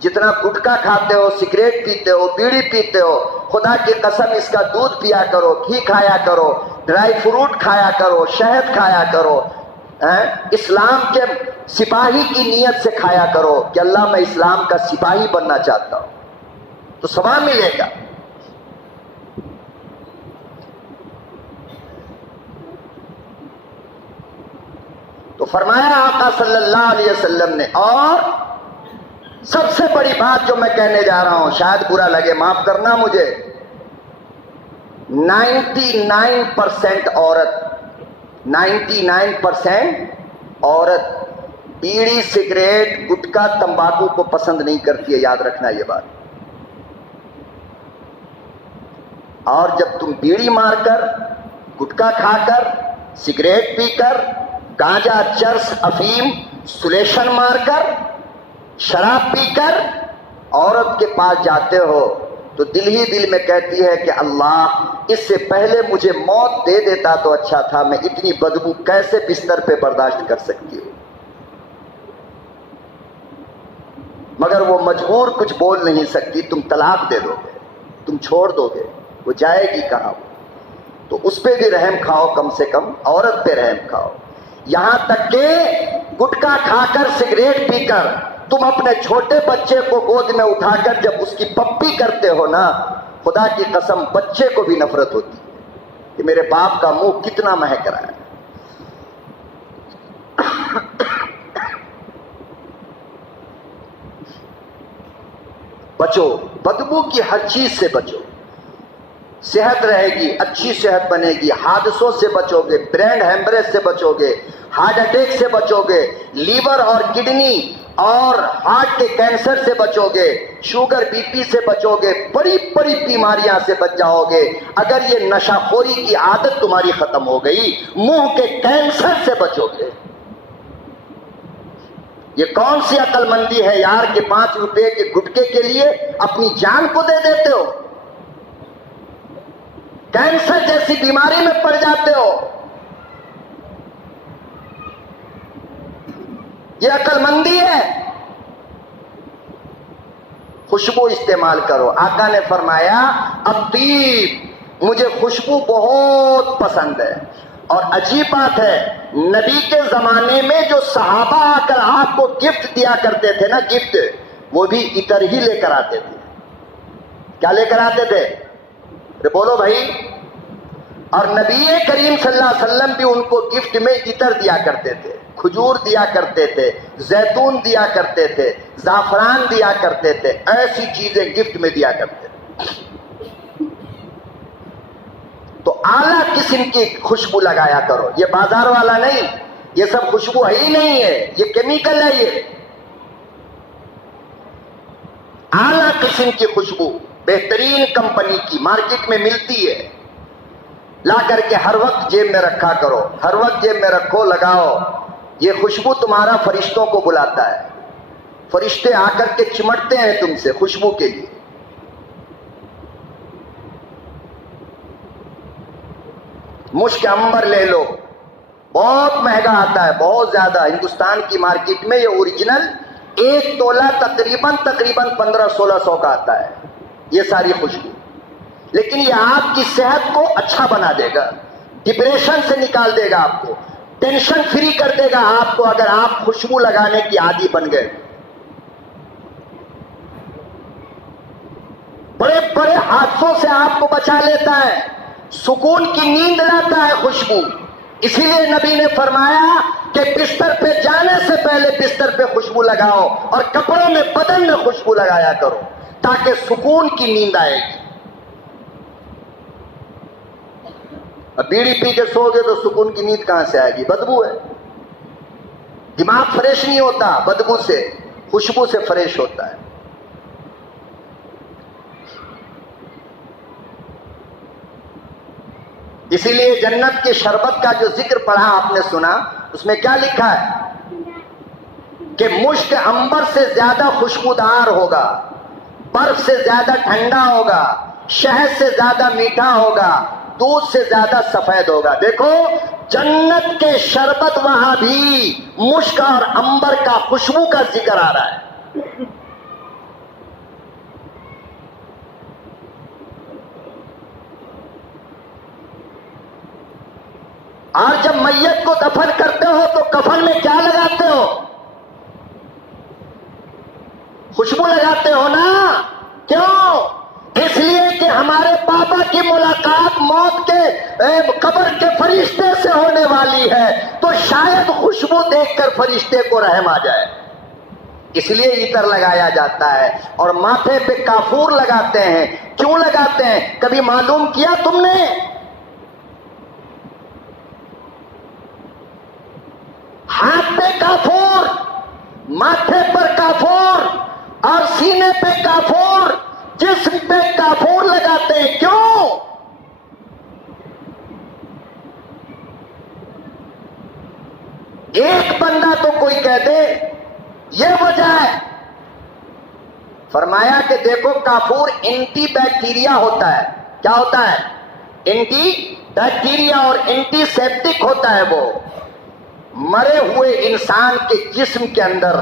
جتنا گٹکا کھاتے ہو، سگریٹ پیتے ہو، بیڑی پیتے ہو، خدا کی قسم اس کا دودھ پیا کرو، گھی کھایا کرو، ڈرائی فروٹ کھایا کرو، شہد کھایا کرو، اسلام کے سپاہی کی نیت سے کھایا کرو کہ اللہ میں اسلام کا سپاہی بننا چاہتا ہوں، تو ثواب ملے گا۔ تو فرمایا آقا صلی اللہ علیہ وسلم نے، اور سب سے بڑی بات جو میں کہنے جا رہا ہوں، شاید برا لگے، معاف کرنا مجھے، 99% عورت، 99% عورت بیڑی، سگریٹ، گٹکا، تمباکو کو پسند نہیں کرتی ہے، یاد رکھنا یہ بات۔ اور جب تم بیڑی مار کر، گٹکا کھا کر، سگریٹ پی کر، گانجا، چرس، افیم، سلیشن مار کر، شراب پی کر عورت کے پاس جاتے ہو تو دل ہی دل میں کہتی ہے کہ اللہ، اس سے پہلے مجھے موت دے دیتا تو اچھا تھا، میں اتنی بدبو کیسے بستر پہ برداشت کر سکتی ہوں؟ مگر وہ مجبور کچھ بول نہیں سکتی، تم طلاق دے دو گے، تم چھوڑ دو گے، وہ جائے گی کہاں؟ تو اس پہ بھی رحم کھاؤ، کم سے کم عورت پہ رحم کھاؤ۔ یہاں تک کہ گٹکا کھا کر، سگریٹ پی کر تم اپنے چھوٹے بچے کو گود میں اٹھا کر جب اس کی پپی کرتے ہو نا، خدا کی قسم بچے کو بھی نفرت ہوتی ہے کہ میرے باپ کا منہ کتنا مہک رہا ہے۔ بچو، بدبو کی ہر چیز سے بچو، صحت رہے گی، اچھی صحت بنے گی، حادثوں سے بچو گے، برین ہیمریج سے بچو گے، ہارٹ اٹیک سے بچو گے، لیور اور کڈنی اور ہارٹ کے کینسر سے بچو گے، شوگر بی پی سے بچو گے، بڑی بڑی بیماریاں سے بچ جاؤ گے اگر یہ نشہ خوری کی عادت تمہاری ختم ہو گئی۔ منہ کے کینسر سے بچو گے۔ یہ کون سی عقل مندی ہے یار کہ 5 روپے کے گٹکے کے لیے اپنی جان کو دے دیتے ہو، کینسر جیسی بیماری میں پڑ جاتے ہو۔ یہ عقل مندی ہے۔ خوشبو استعمال کرو۔ آقا نے فرمایا الطیب، مجھے خوشبو بہت پسند ہے۔ اور عجیب بات ہے، نبی کے زمانے میں جو صحابہ آ کر آپ کو گفٹ دیا کرتے تھے نا، گفٹ، وہ بھی عطر ہی لے کر آتے تھے۔ کیا لے کر آتے تھے؟ بولو بھائی۔ اور نبی کریم صلی اللہ علیہ وسلم بھی ان کو گفٹ میں عطر دیا کرتے تھے، کھجور دیا کرتے تھے، زیتون دیا کرتے تھے، زعفران دیا کرتے تھے، ایسی چیزیں گفٹ میں دیا کرتے تھے۔ تو اعلیٰ قسم کی خوشبو لگایا کرو، یہ بازار والا نہیں، یہ سب خوشبو ہے ہی نہیں ہے، یہ کیمیکل ہے۔ یہ اعلیٰ قسم کی خوشبو بہترین کمپنی کی مارکیٹ میں ملتی ہے، لا کر کے ہر وقت جیب میں رکھا کرو، ہر وقت جیب میں رکھو، لگاؤ۔ یہ خوشبو تمہارا فرشتوں کو بلاتا ہے، فرشتے آ کر کے چمٹتے ہیں تم سے خوشبو کے لیے۔ مشک عنبر لے لو، بہت مہنگا آتا ہے، بہت زیادہ۔ ہندوستان کی مارکیٹ میں یہ اوریجنل 1 تولہ تقریباً 1500-1600 کا آتا ہے، یہ ساری خوشبو۔ لیکن یہ آپ کی صحت کو اچھا بنا دے گا، ڈپریشن سے نکال دے گا آپ کو، ٹینشن فری کر دے گا آپ کو اگر آپ خوشبو لگانے کی عادی بن گئے۔ بڑے بڑے حادثوں سے آپ کو بچا لیتا ہے، سکون کی نیند لاتا ہے خوشبو۔ اسی لیے نبی نے فرمایا کہ بستر پہ جانے سے پہلے بستر پہ خوشبو لگاؤ اور کپڑوں میں، بدن میں خوشبو لگایا کرو تاکہ سکون کی نیند آئے گی۔ اب بیڑی پی کے سو گے تو سکون کی نیند کہاں سے آئے گی؟ بدبو ہے، دماغ فریش نہیں ہوتا بدبو سے، خوشبو سے فریش ہوتا ہے۔ اسی لیے جنت کے شربت کا جو ذکر پڑھا آپ نے سنا، اس میں کیا لکھا ہے کہ مشک عنبر سے زیادہ خوشبودار ہوگا، برف سے زیادہ ٹھنڈا ہوگا، شہد سے زیادہ میٹھا ہوگا، دودھ سے زیادہ سفید ہوگا۔ دیکھو جنت کے شربت وہاں بھی مشک اور عنبر کا خوشبو کا ذکر آ رہا ہے۔ اور جب میت کو دفن کرتے ہو تو کفن میں کیا لگاتے ہو؟ خوشبو لگاتے ہو نا؟ کیوں؟ اس لیے کہ ہمارے بابا کی ملاقات موت کے قبر کے فرشتے سے ہونے والی ہے، تو شاید خوشبو دیکھ کر فرشتے کو رحم آ جائے، اس لیے عطر لگایا جاتا ہے۔ اور ماتھے پہ کافور لگاتے ہیں۔ کیوں لگاتے ہیں؟ کبھی معلوم کیا تم نے؟ ہاتھ پہ کافور، ماتھے پر کافور اور سینے پہ کافور، جسم پہ کافور لگاتے ہیں، کیوں؟ ایک بندہ تو کوئی کہہ دے یہ وجہ ہے۔ فرمایا کہ دیکھو کافور اینٹی بیکٹیریا ہوتا ہے۔ کیا ہوتا ہے؟ اینٹی بیکٹیریا اور اینٹی سیپٹک ہوتا ہے۔ وہ مرے ہوئے انسان کے جسم کے اندر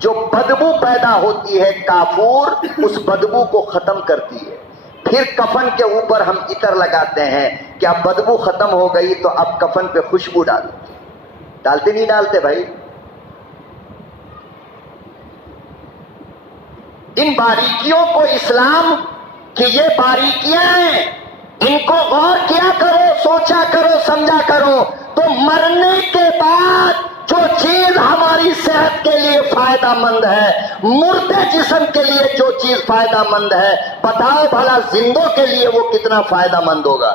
جو بدبو پیدا ہوتی ہے، کافور اس بدبو کو ختم کرتی ہے۔ پھر کفن کے اوپر ہم عطر لگاتے ہیں کہ اب بدبو ختم ہو گئی تو اب کفن پہ خوشبو ڈالو۔ ڈالتے نہیں ڈالتے بھائی؟ ان باریکیوں کو اسلام کی یہ باریکیاں ہیں، ان کو غور کیا کرو، سوچا کرو، سمجھا کرو، تو مرنے کے بعد جو چیز ہماری صحت کے لیے فائدہ مند ہے، مردے جسم کے لیے جو چیز فائدہ مند ہے، بتاؤ بھلا زندوں کے لیے وہ کتنا فائدہ مند ہوگا؟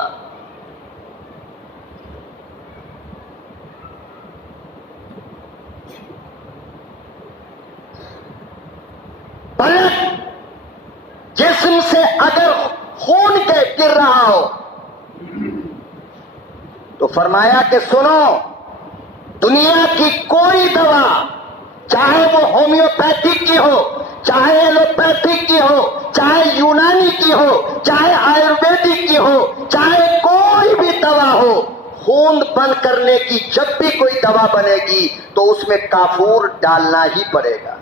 بلک جسم سے اگر خون کے گر رہا ہو تو فرمایا کہ سنو، دنیا کی کوئی دوا، چاہے وہ ہومیوپیتھک کی ہو، چاہے ایلوپیتھک کی ہو، چاہے یونانی کی ہو، چاہے آیورویدک کی ہو، چاہے کوئی بھی دوا ہو، خون بند کرنے کی جب بھی کوئی دوا بنے گی تو اس میں کافور ڈالنا ہی پڑے گا،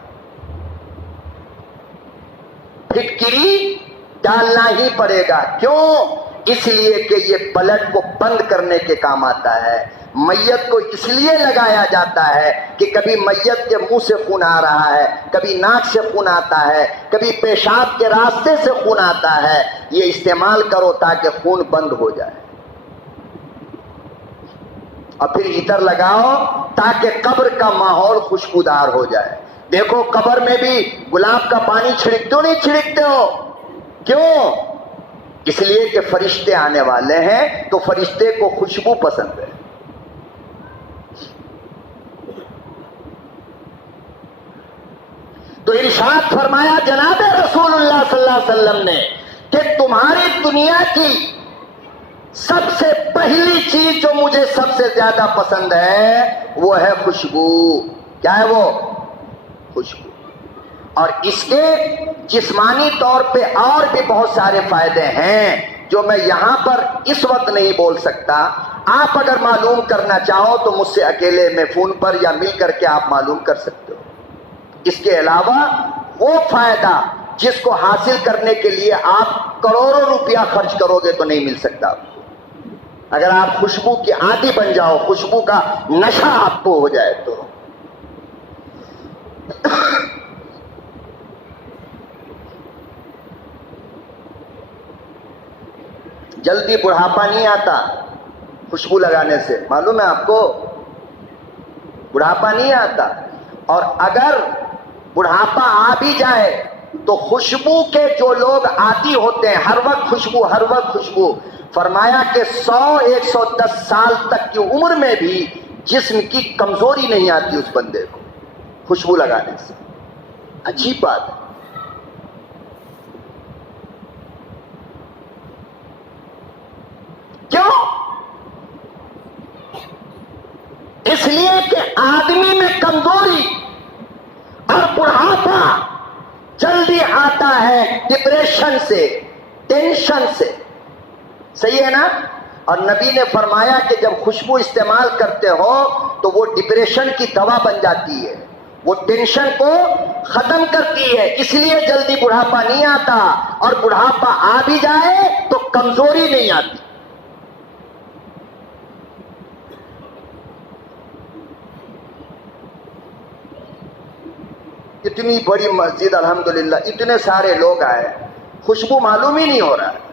پھٹکری ڈالنا ہی پڑے گا۔ کیوں؟ اس لیے کہ یہ بلڈ کو بند کرنے کے کام آتا ہے۔ میت کو اس لیے لگایا جاتا ہے کہ کبھی میت کے منہ سے خون آ رہا ہے، کبھی ناک سے خون آتا ہے، کبھی پیشاب کے راستے سے خون آتا ہے، یہ استعمال کرو تاکہ خون بند ہو جائے، اور پھر عطر لگاؤ تاکہ قبر کا ماحول خوشبودار ہو جائے۔ دیکھو قبر میں بھی گلاب کا پانی چھڑکتے ہو نہیں چھڑکتے ہو؟ کیوں؟ اس لیے کہ فرشتے آنے والے ہیں تو فرشتے کو خوشبو پسند ہے۔ تو ارشاد فرمایا جناب رسول اللہ صلی اللہ علیہ وسلم نے کہ تمہاری دنیا کی سب سے پہلی چیز جو مجھے سب سے زیادہ پسند ہے وہ ہے خوشبو۔ کیا ہے وہ؟ خوشبو۔ اور اس کے جسمانی طور پہ اور بھی بہت سارے فائدے ہیں جو میں یہاں پر اس وقت نہیں بول سکتا۔ آپ اگر معلوم کرنا چاہو تو مجھ سے اکیلے میں فون پر یا مل کر کے آپ معلوم کر سکتے ہو۔ اس کے علاوہ وہ فائدہ جس کو حاصل کرنے کے لیے آپ کروڑوں روپیہ خرچ کرو گے تو نہیں مل سکتا آپ کو۔ اگر آپ خوشبو کی عادی بن جاؤ، خوشبو کا نشہ آپ کو ہو جائے تو جلدی بڑھاپا نہیں آتا خوشبو لگانے سے، معلوم ہے آپ کو؟ بڑھاپا نہیں آتا، اور اگر بڑھاپا آ بھی جائے تو خوشبو کے جو لوگ عادی ہوتے ہیں، ہر وقت خوشبو ہر وقت خوشبو، فرمایا کہ 100-110 سال تک کی عمر میں بھی جسم کی کمزوری نہیں آتی اس بندے کو خوشبو لگانے سے۔ عجیب بات ہے۔ کیوں؟ اس لیے کہ آدمی میں کمزوری اور بڑھاپا جلدی آتا ہے ڈپریشن سے، ٹینشن سے، صحیح ہے نا؟ اور نبی نے فرمایا کہ جب خوشبو استعمال کرتے ہو تو وہ ڈپریشن کی دوا بن جاتی ہے، وہ ٹینشن کو ختم کرتی ہے، اس لیے جلدی بڑھاپا نہیں آتا، اور بڑھاپا آ بھی جائے تو کمزوری نہیں آتی۔ اتنی بڑی مسجد الحمدللہ، اتنے سارے لوگ آئے، خوشبو معلوم ہی نہیں ہو رہا ہے۔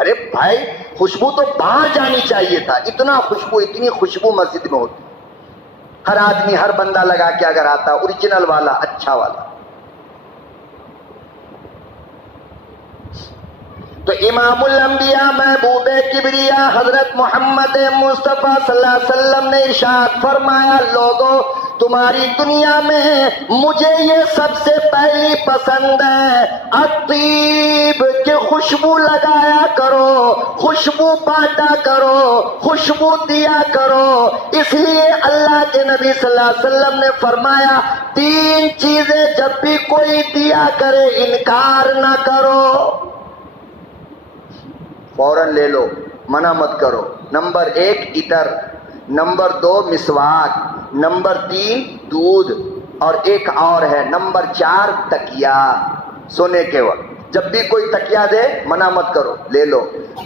ارے بھائی خوشبو تو باہر جانی چاہیے تھا، اتنا خوشبو، اتنی خوشبو مسجد میں ہوتی، ہر آدمی ہر بندہ لگا کے اگر آتا، اوریجنل والا، اچھا والا۔ تو امام الانبیاء محبوب کبریا حضرت محمد مصطفیٰ صلی اللہ علیہ وسلم نے ارشاد فرمایا، لوگوں تمہاری دنیا میں مجھے یہ سب سے پہلی پسند ہے الطیب، کہ خوشبو لگایا کرو، خوشبو بانٹا کرو، خوشبو دیا کرو۔ اس لیے اللہ کے نبی صلی اللہ علیہ وسلم نے فرمایا 3 چیزیں جب بھی کوئی دیا کرے انکار نہ کرو، فوراً لے لو، منع مت کرو۔ نمبر 1 عطر، نمبر 2 مسواک، نمبر 3 دودھ، اور ایک اور ہے نمبر 4 تکیا۔ سونے کے وقت جب بھی کوئی تکیا دے منع مت کرو، لے لو۔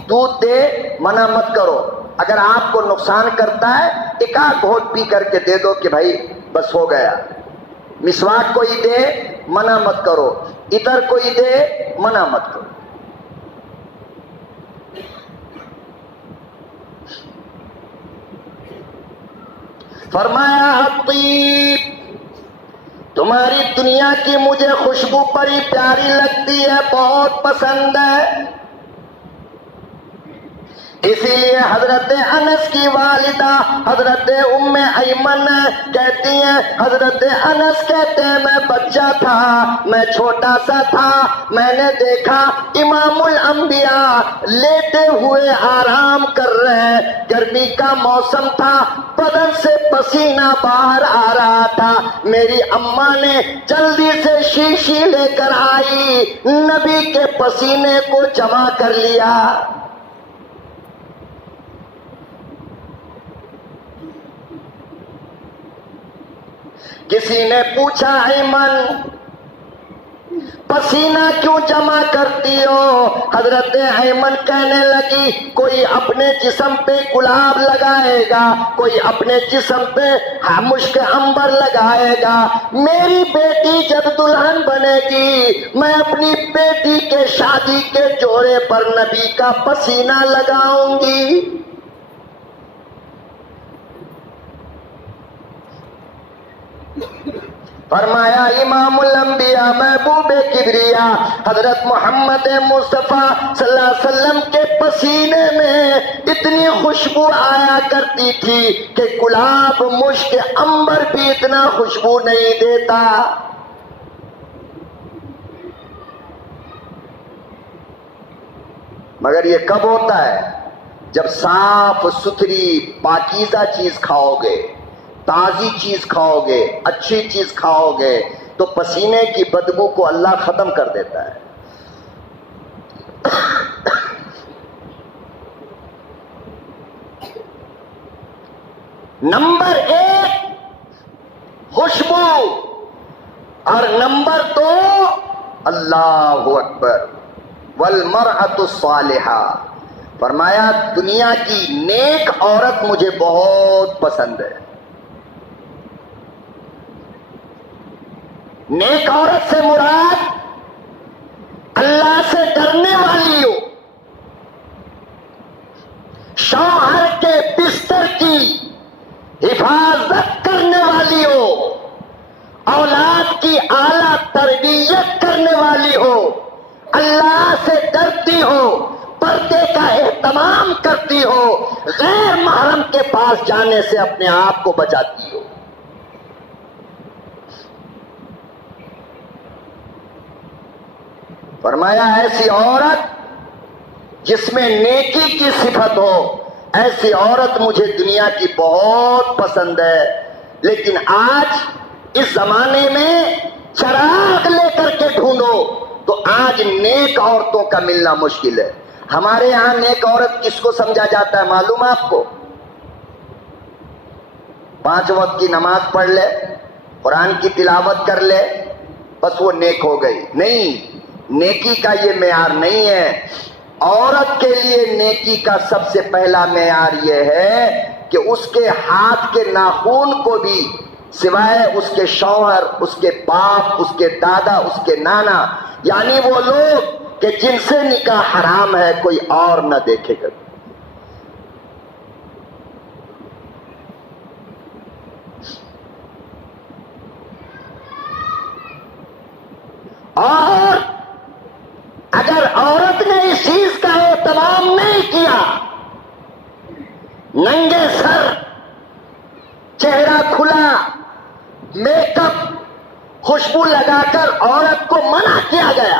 دودھ دے منع مت کرو، اگر آپ کو نقصان کرتا ہے ایک آدھ گھونٹ پی کر کے دے دو کہ بھائی بس ہو گیا۔ مسواک کوئی دے منع مت کرو، ادھر کوئی دے منع مت کرو۔ فرمایا الطیب، تمہاری دنیا کی مجھے خوشبو بڑی پیاری لگتی ہے، بہت پسند ہے۔ اسی لیے حضرت انس کی والدہ حضرت ام ایمن کہتی ہیں، حضرت انس کہتے ہیں میں بچہ تھا، میں چھوٹا سا تھا، میں نے دیکھا امام الانبیاء لیٹے ہوئے آرام کر رہے ہیں، گرمی کا موسم تھا، بدن سے پسینہ باہر آ رہا تھا، میری اماں نے جلدی سے شیشی لے کر آئی، نبی کے پسینے کو جمع کر لیا۔ کسی نے پوچھا ایمن پسینہ کیوں جمع کرتی ہو؟ حضرت ایمن کہنے لگی کوئی اپنے جسم پہ گلاب لگائے گا، کوئی اپنے جسم پہ مشک عنبر لگائے گا، میری بیٹی جب دلہن بنے گی میں اپنی بیٹی کے شادی کے جوڑے پر نبی کا پسینہ لگاؤں گی۔ فرمایا امام الانبیاء محبوب کبریا حضرت محمد مصطفیٰ صلی اللہ علیہ وسلم کے پسینے میں اتنی خوشبو آیا کرتی تھی کہ گلاب مشک عنبر بھی اتنا خوشبو نہیں دیتا۔ مگر یہ کب ہوتا ہے؟ جب صاف ستھری پاکیزہ چیز کھاؤ گے، تازی چیز کھاؤ گے، اچھی چیز کھاؤ گے تو پسینے کی بدبو کو اللہ ختم کر دیتا ہے۔ نمبر 1 خوشبو، اور نمبر 2 اللہ اکبر والمرأۃ الصالحہ۔ فرمایا دنیا کی نیک عورت مجھے بہت پسند ہے۔ نیک عورت سے مراد اللہ سے ڈرنے والی ہو، شوہر کے بستر کی حفاظت کرنے والی ہو، اولاد کی اعلیٰ تربیت کرنے والی ہو، اللہ سے ڈرتی ہو، پردے کا اہتمام کرتی ہو، غیر محرم کے پاس جانے سے اپنے آپ کو بچاتی ہو۔ فرمایا ایسی عورت جس میں نیکی کی صفت ہو، ایسی عورت مجھے دنیا کی بہت پسند ہے۔ لیکن آج اس زمانے میں چراغ لے کر کے ڈھونڈو تو آج نیک عورتوں کا ملنا مشکل ہے۔ ہمارے یہاں نیک عورت کس کو سمجھا جاتا ہے معلوم ہے آپ کو؟ 5 وقت کی نماز پڑھ لے، قرآن کی تلاوت کر لے، بس وہ نیک ہو گئی۔ نہیں، نیکی کا یہ معیار نہیں ہے۔ عورت کے لیے نیکی کا سب سے پہلا معیار یہ ہے کہ اس کے ہاتھ کے ناخن کو بھی سوائے اس کے شوہر، اس کے باپ، اس کے دادا، اس کے نانا، یعنی وہ لوگ کہ جن سے نکاح حرام ہے، کوئی اور نہ دیکھے گا۔ اور اگر عورت نے اس چیز کا اہتمام نہیں کیا، ننگے سر، چہرہ کھلا، میک اپ، خوشبو لگا کر عورت کو منع کیا گیا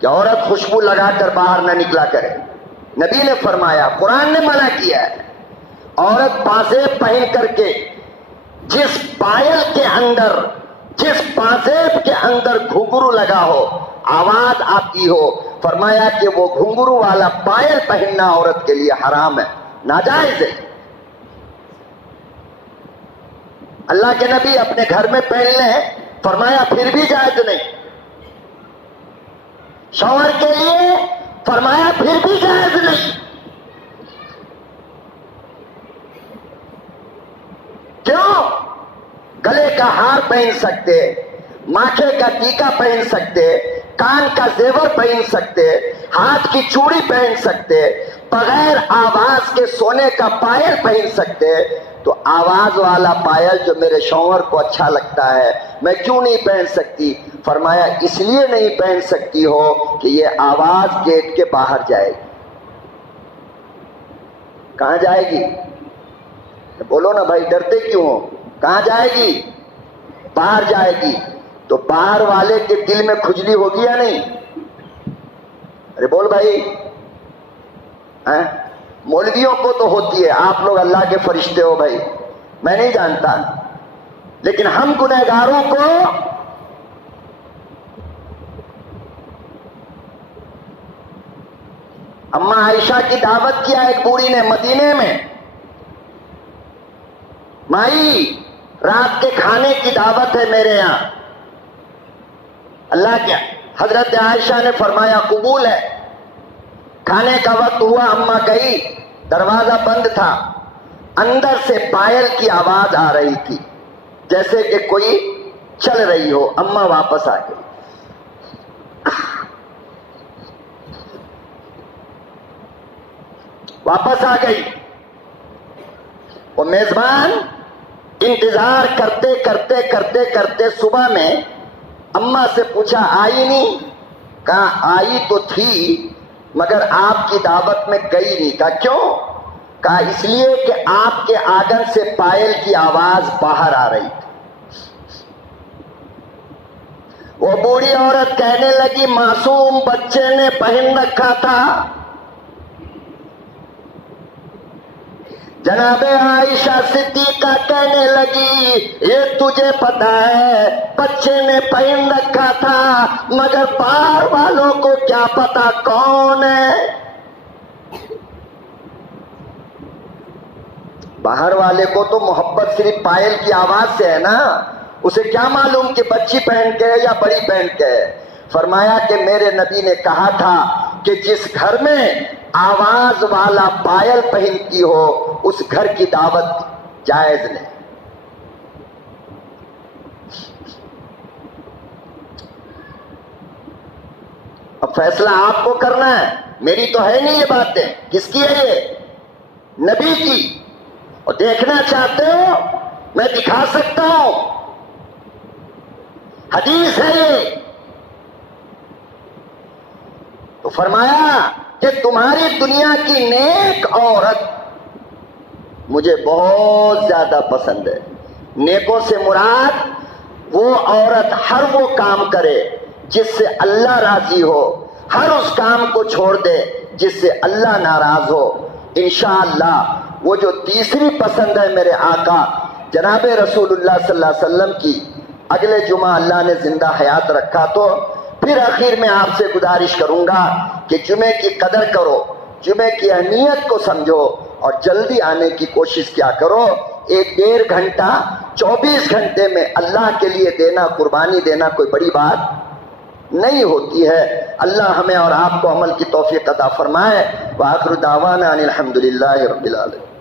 کہ عورت خوشبو لگا کر باہر نہ نکلا کرے۔ نبی نے فرمایا، قرآن نے منع کیا ہے، عورت پازیب پہن کر کے جس پائل کے اندر، جس پازیب کے اندر گھنگرو لگا ہو، آواز آتی ہو، فرمایا کہ وہ گھنگرو والا پائل پہننا عورت کے لیے حرام ہے، ناجائز ہے۔ اللہ کے نبی اپنے گھر میں پہن لیں، فرمایا پھر بھی جائز نہیں۔ شوہر کے لیے فرمایا پھر بھی جائز نہیں۔ کیوں؟ گلے کا ہار پہن سکتے، ماتھے کا ٹیکا پہن سکتے، کان کا زیور پہن سکتے، ہاتھ کی چوڑی پہن سکتے، بغیر آواز کے سونے کا پائل پہن سکتے، تو آواز والا پائل جو میرے شوہر کو اچھا لگتا ہے میں کیوں نہیں پہن سکتی؟ فرمایا اس لیے نہیں پہن سکتی ہو کہ یہ آواز گیٹ کے باہر جائے گی۔ کہاں جائے گی؟ بولو نا بھائی، ڈرتے کیوں ہو؟ کہاں جائے گی؟ باہر جائے گی۔ تو باہر والے کے دل میں کھجلی ہوگی یا نہیں؟ ارے بول بھائی، مولویوں کو تو ہوتی ہے، آپ لوگ اللہ کے فرشتے ہو بھائی، میں نہیں جانتا، لیکن ہم گنہگاروں کو اماں عائشہ کی دعوت کیا ایک بوڑھی نے مدینے میں، مائی رات کے کھانے کی دعوت ہے میرے یہاں، اللہ کیا؟ حضرت عائشہ نے فرمایا قبول ہے۔ کھانے کا وقت ہوا، اماں گئی، دروازہ بند تھا، اندر سے پائل کی آواز آ رہی تھی جیسے کہ کوئی چل رہی ہو۔ اماں واپس آ گئی، واپس آ گئی۔ وہ میزبان انتظار کرتے کرتے کرتے کرتے صبح میں اماں سے پوچھا آئی نہیں؟ کہا آئی تو تھی مگر آپ کی دعوت میں گئی نہیں۔ کہا کیوں؟ کہا اس لیے کہ آپ کے آنگن سے پائل کی آواز باہر آ رہی تھی۔ وہ بوڑھی عورت کہنے لگی معصوم بچے نے پہن رکھا تھا۔ جناب عائشہ صدیقہ کہنے لگی یہ تجھے پتا ہے بچے نے پہن رکھا تھا مگر باہر والوں کو کیا پتا کون ہے؟ باہر والے کو تو محبت صرف پائل کی آواز سے ہے نا، اسے کیا معلوم کہ بچی پہن کے ہے یا بڑی پہن کے ہے۔ فرمایا کہ میرے نبی نے کہا تھا کہ جس گھر میں آواز والا پائل پہنتی ہو اس گھر کی دعوت جائز نہیں۔ اب فیصلہ آپ کو کرنا ہے، میری تو ہے نہیں یہ باتیں، کس کی ہے یہ؟ نبی کی۔ اور دیکھنا چاہتے ہو میں دکھا سکتا ہوں، حدیث ہے یہ۔ تو فرمایا کہ تمہاری دنیا کی نیک عورت مجھے بہت زیادہ پسند ہے۔ نیکوں سے مراد وہ عورت ہر وہ کام کرے جس سے اللہ راضی ہو، ہر اس کام کو چھوڑ دے جس سے اللہ ناراض ہو۔ انشاءاللہ وہ جو تیسری پسند ہے میرے آقا جناب رسول اللہ صلی اللہ علیہ وسلم کی، اگلے جمعہ اللہ نے زندہ حیات رکھا تو پھر آخر میں آپ سے گزارش کروں گا کہ جمعے کی قدر کرو، جمعے کی اہمیت کو سمجھو اور جلدی آنے کی کوشش کیا کرو۔ 1.5 گھنٹہ 24 گھنٹے میں اللہ کے لیے دینا، قربانی دینا کوئی بڑی بات نہیں ہوتی ہے۔ اللہ ہمیں اور آپ کو عمل کی توفیق عطا فرمائے۔ وآخر دعوانا ان الحمدللہ رب العالمین۔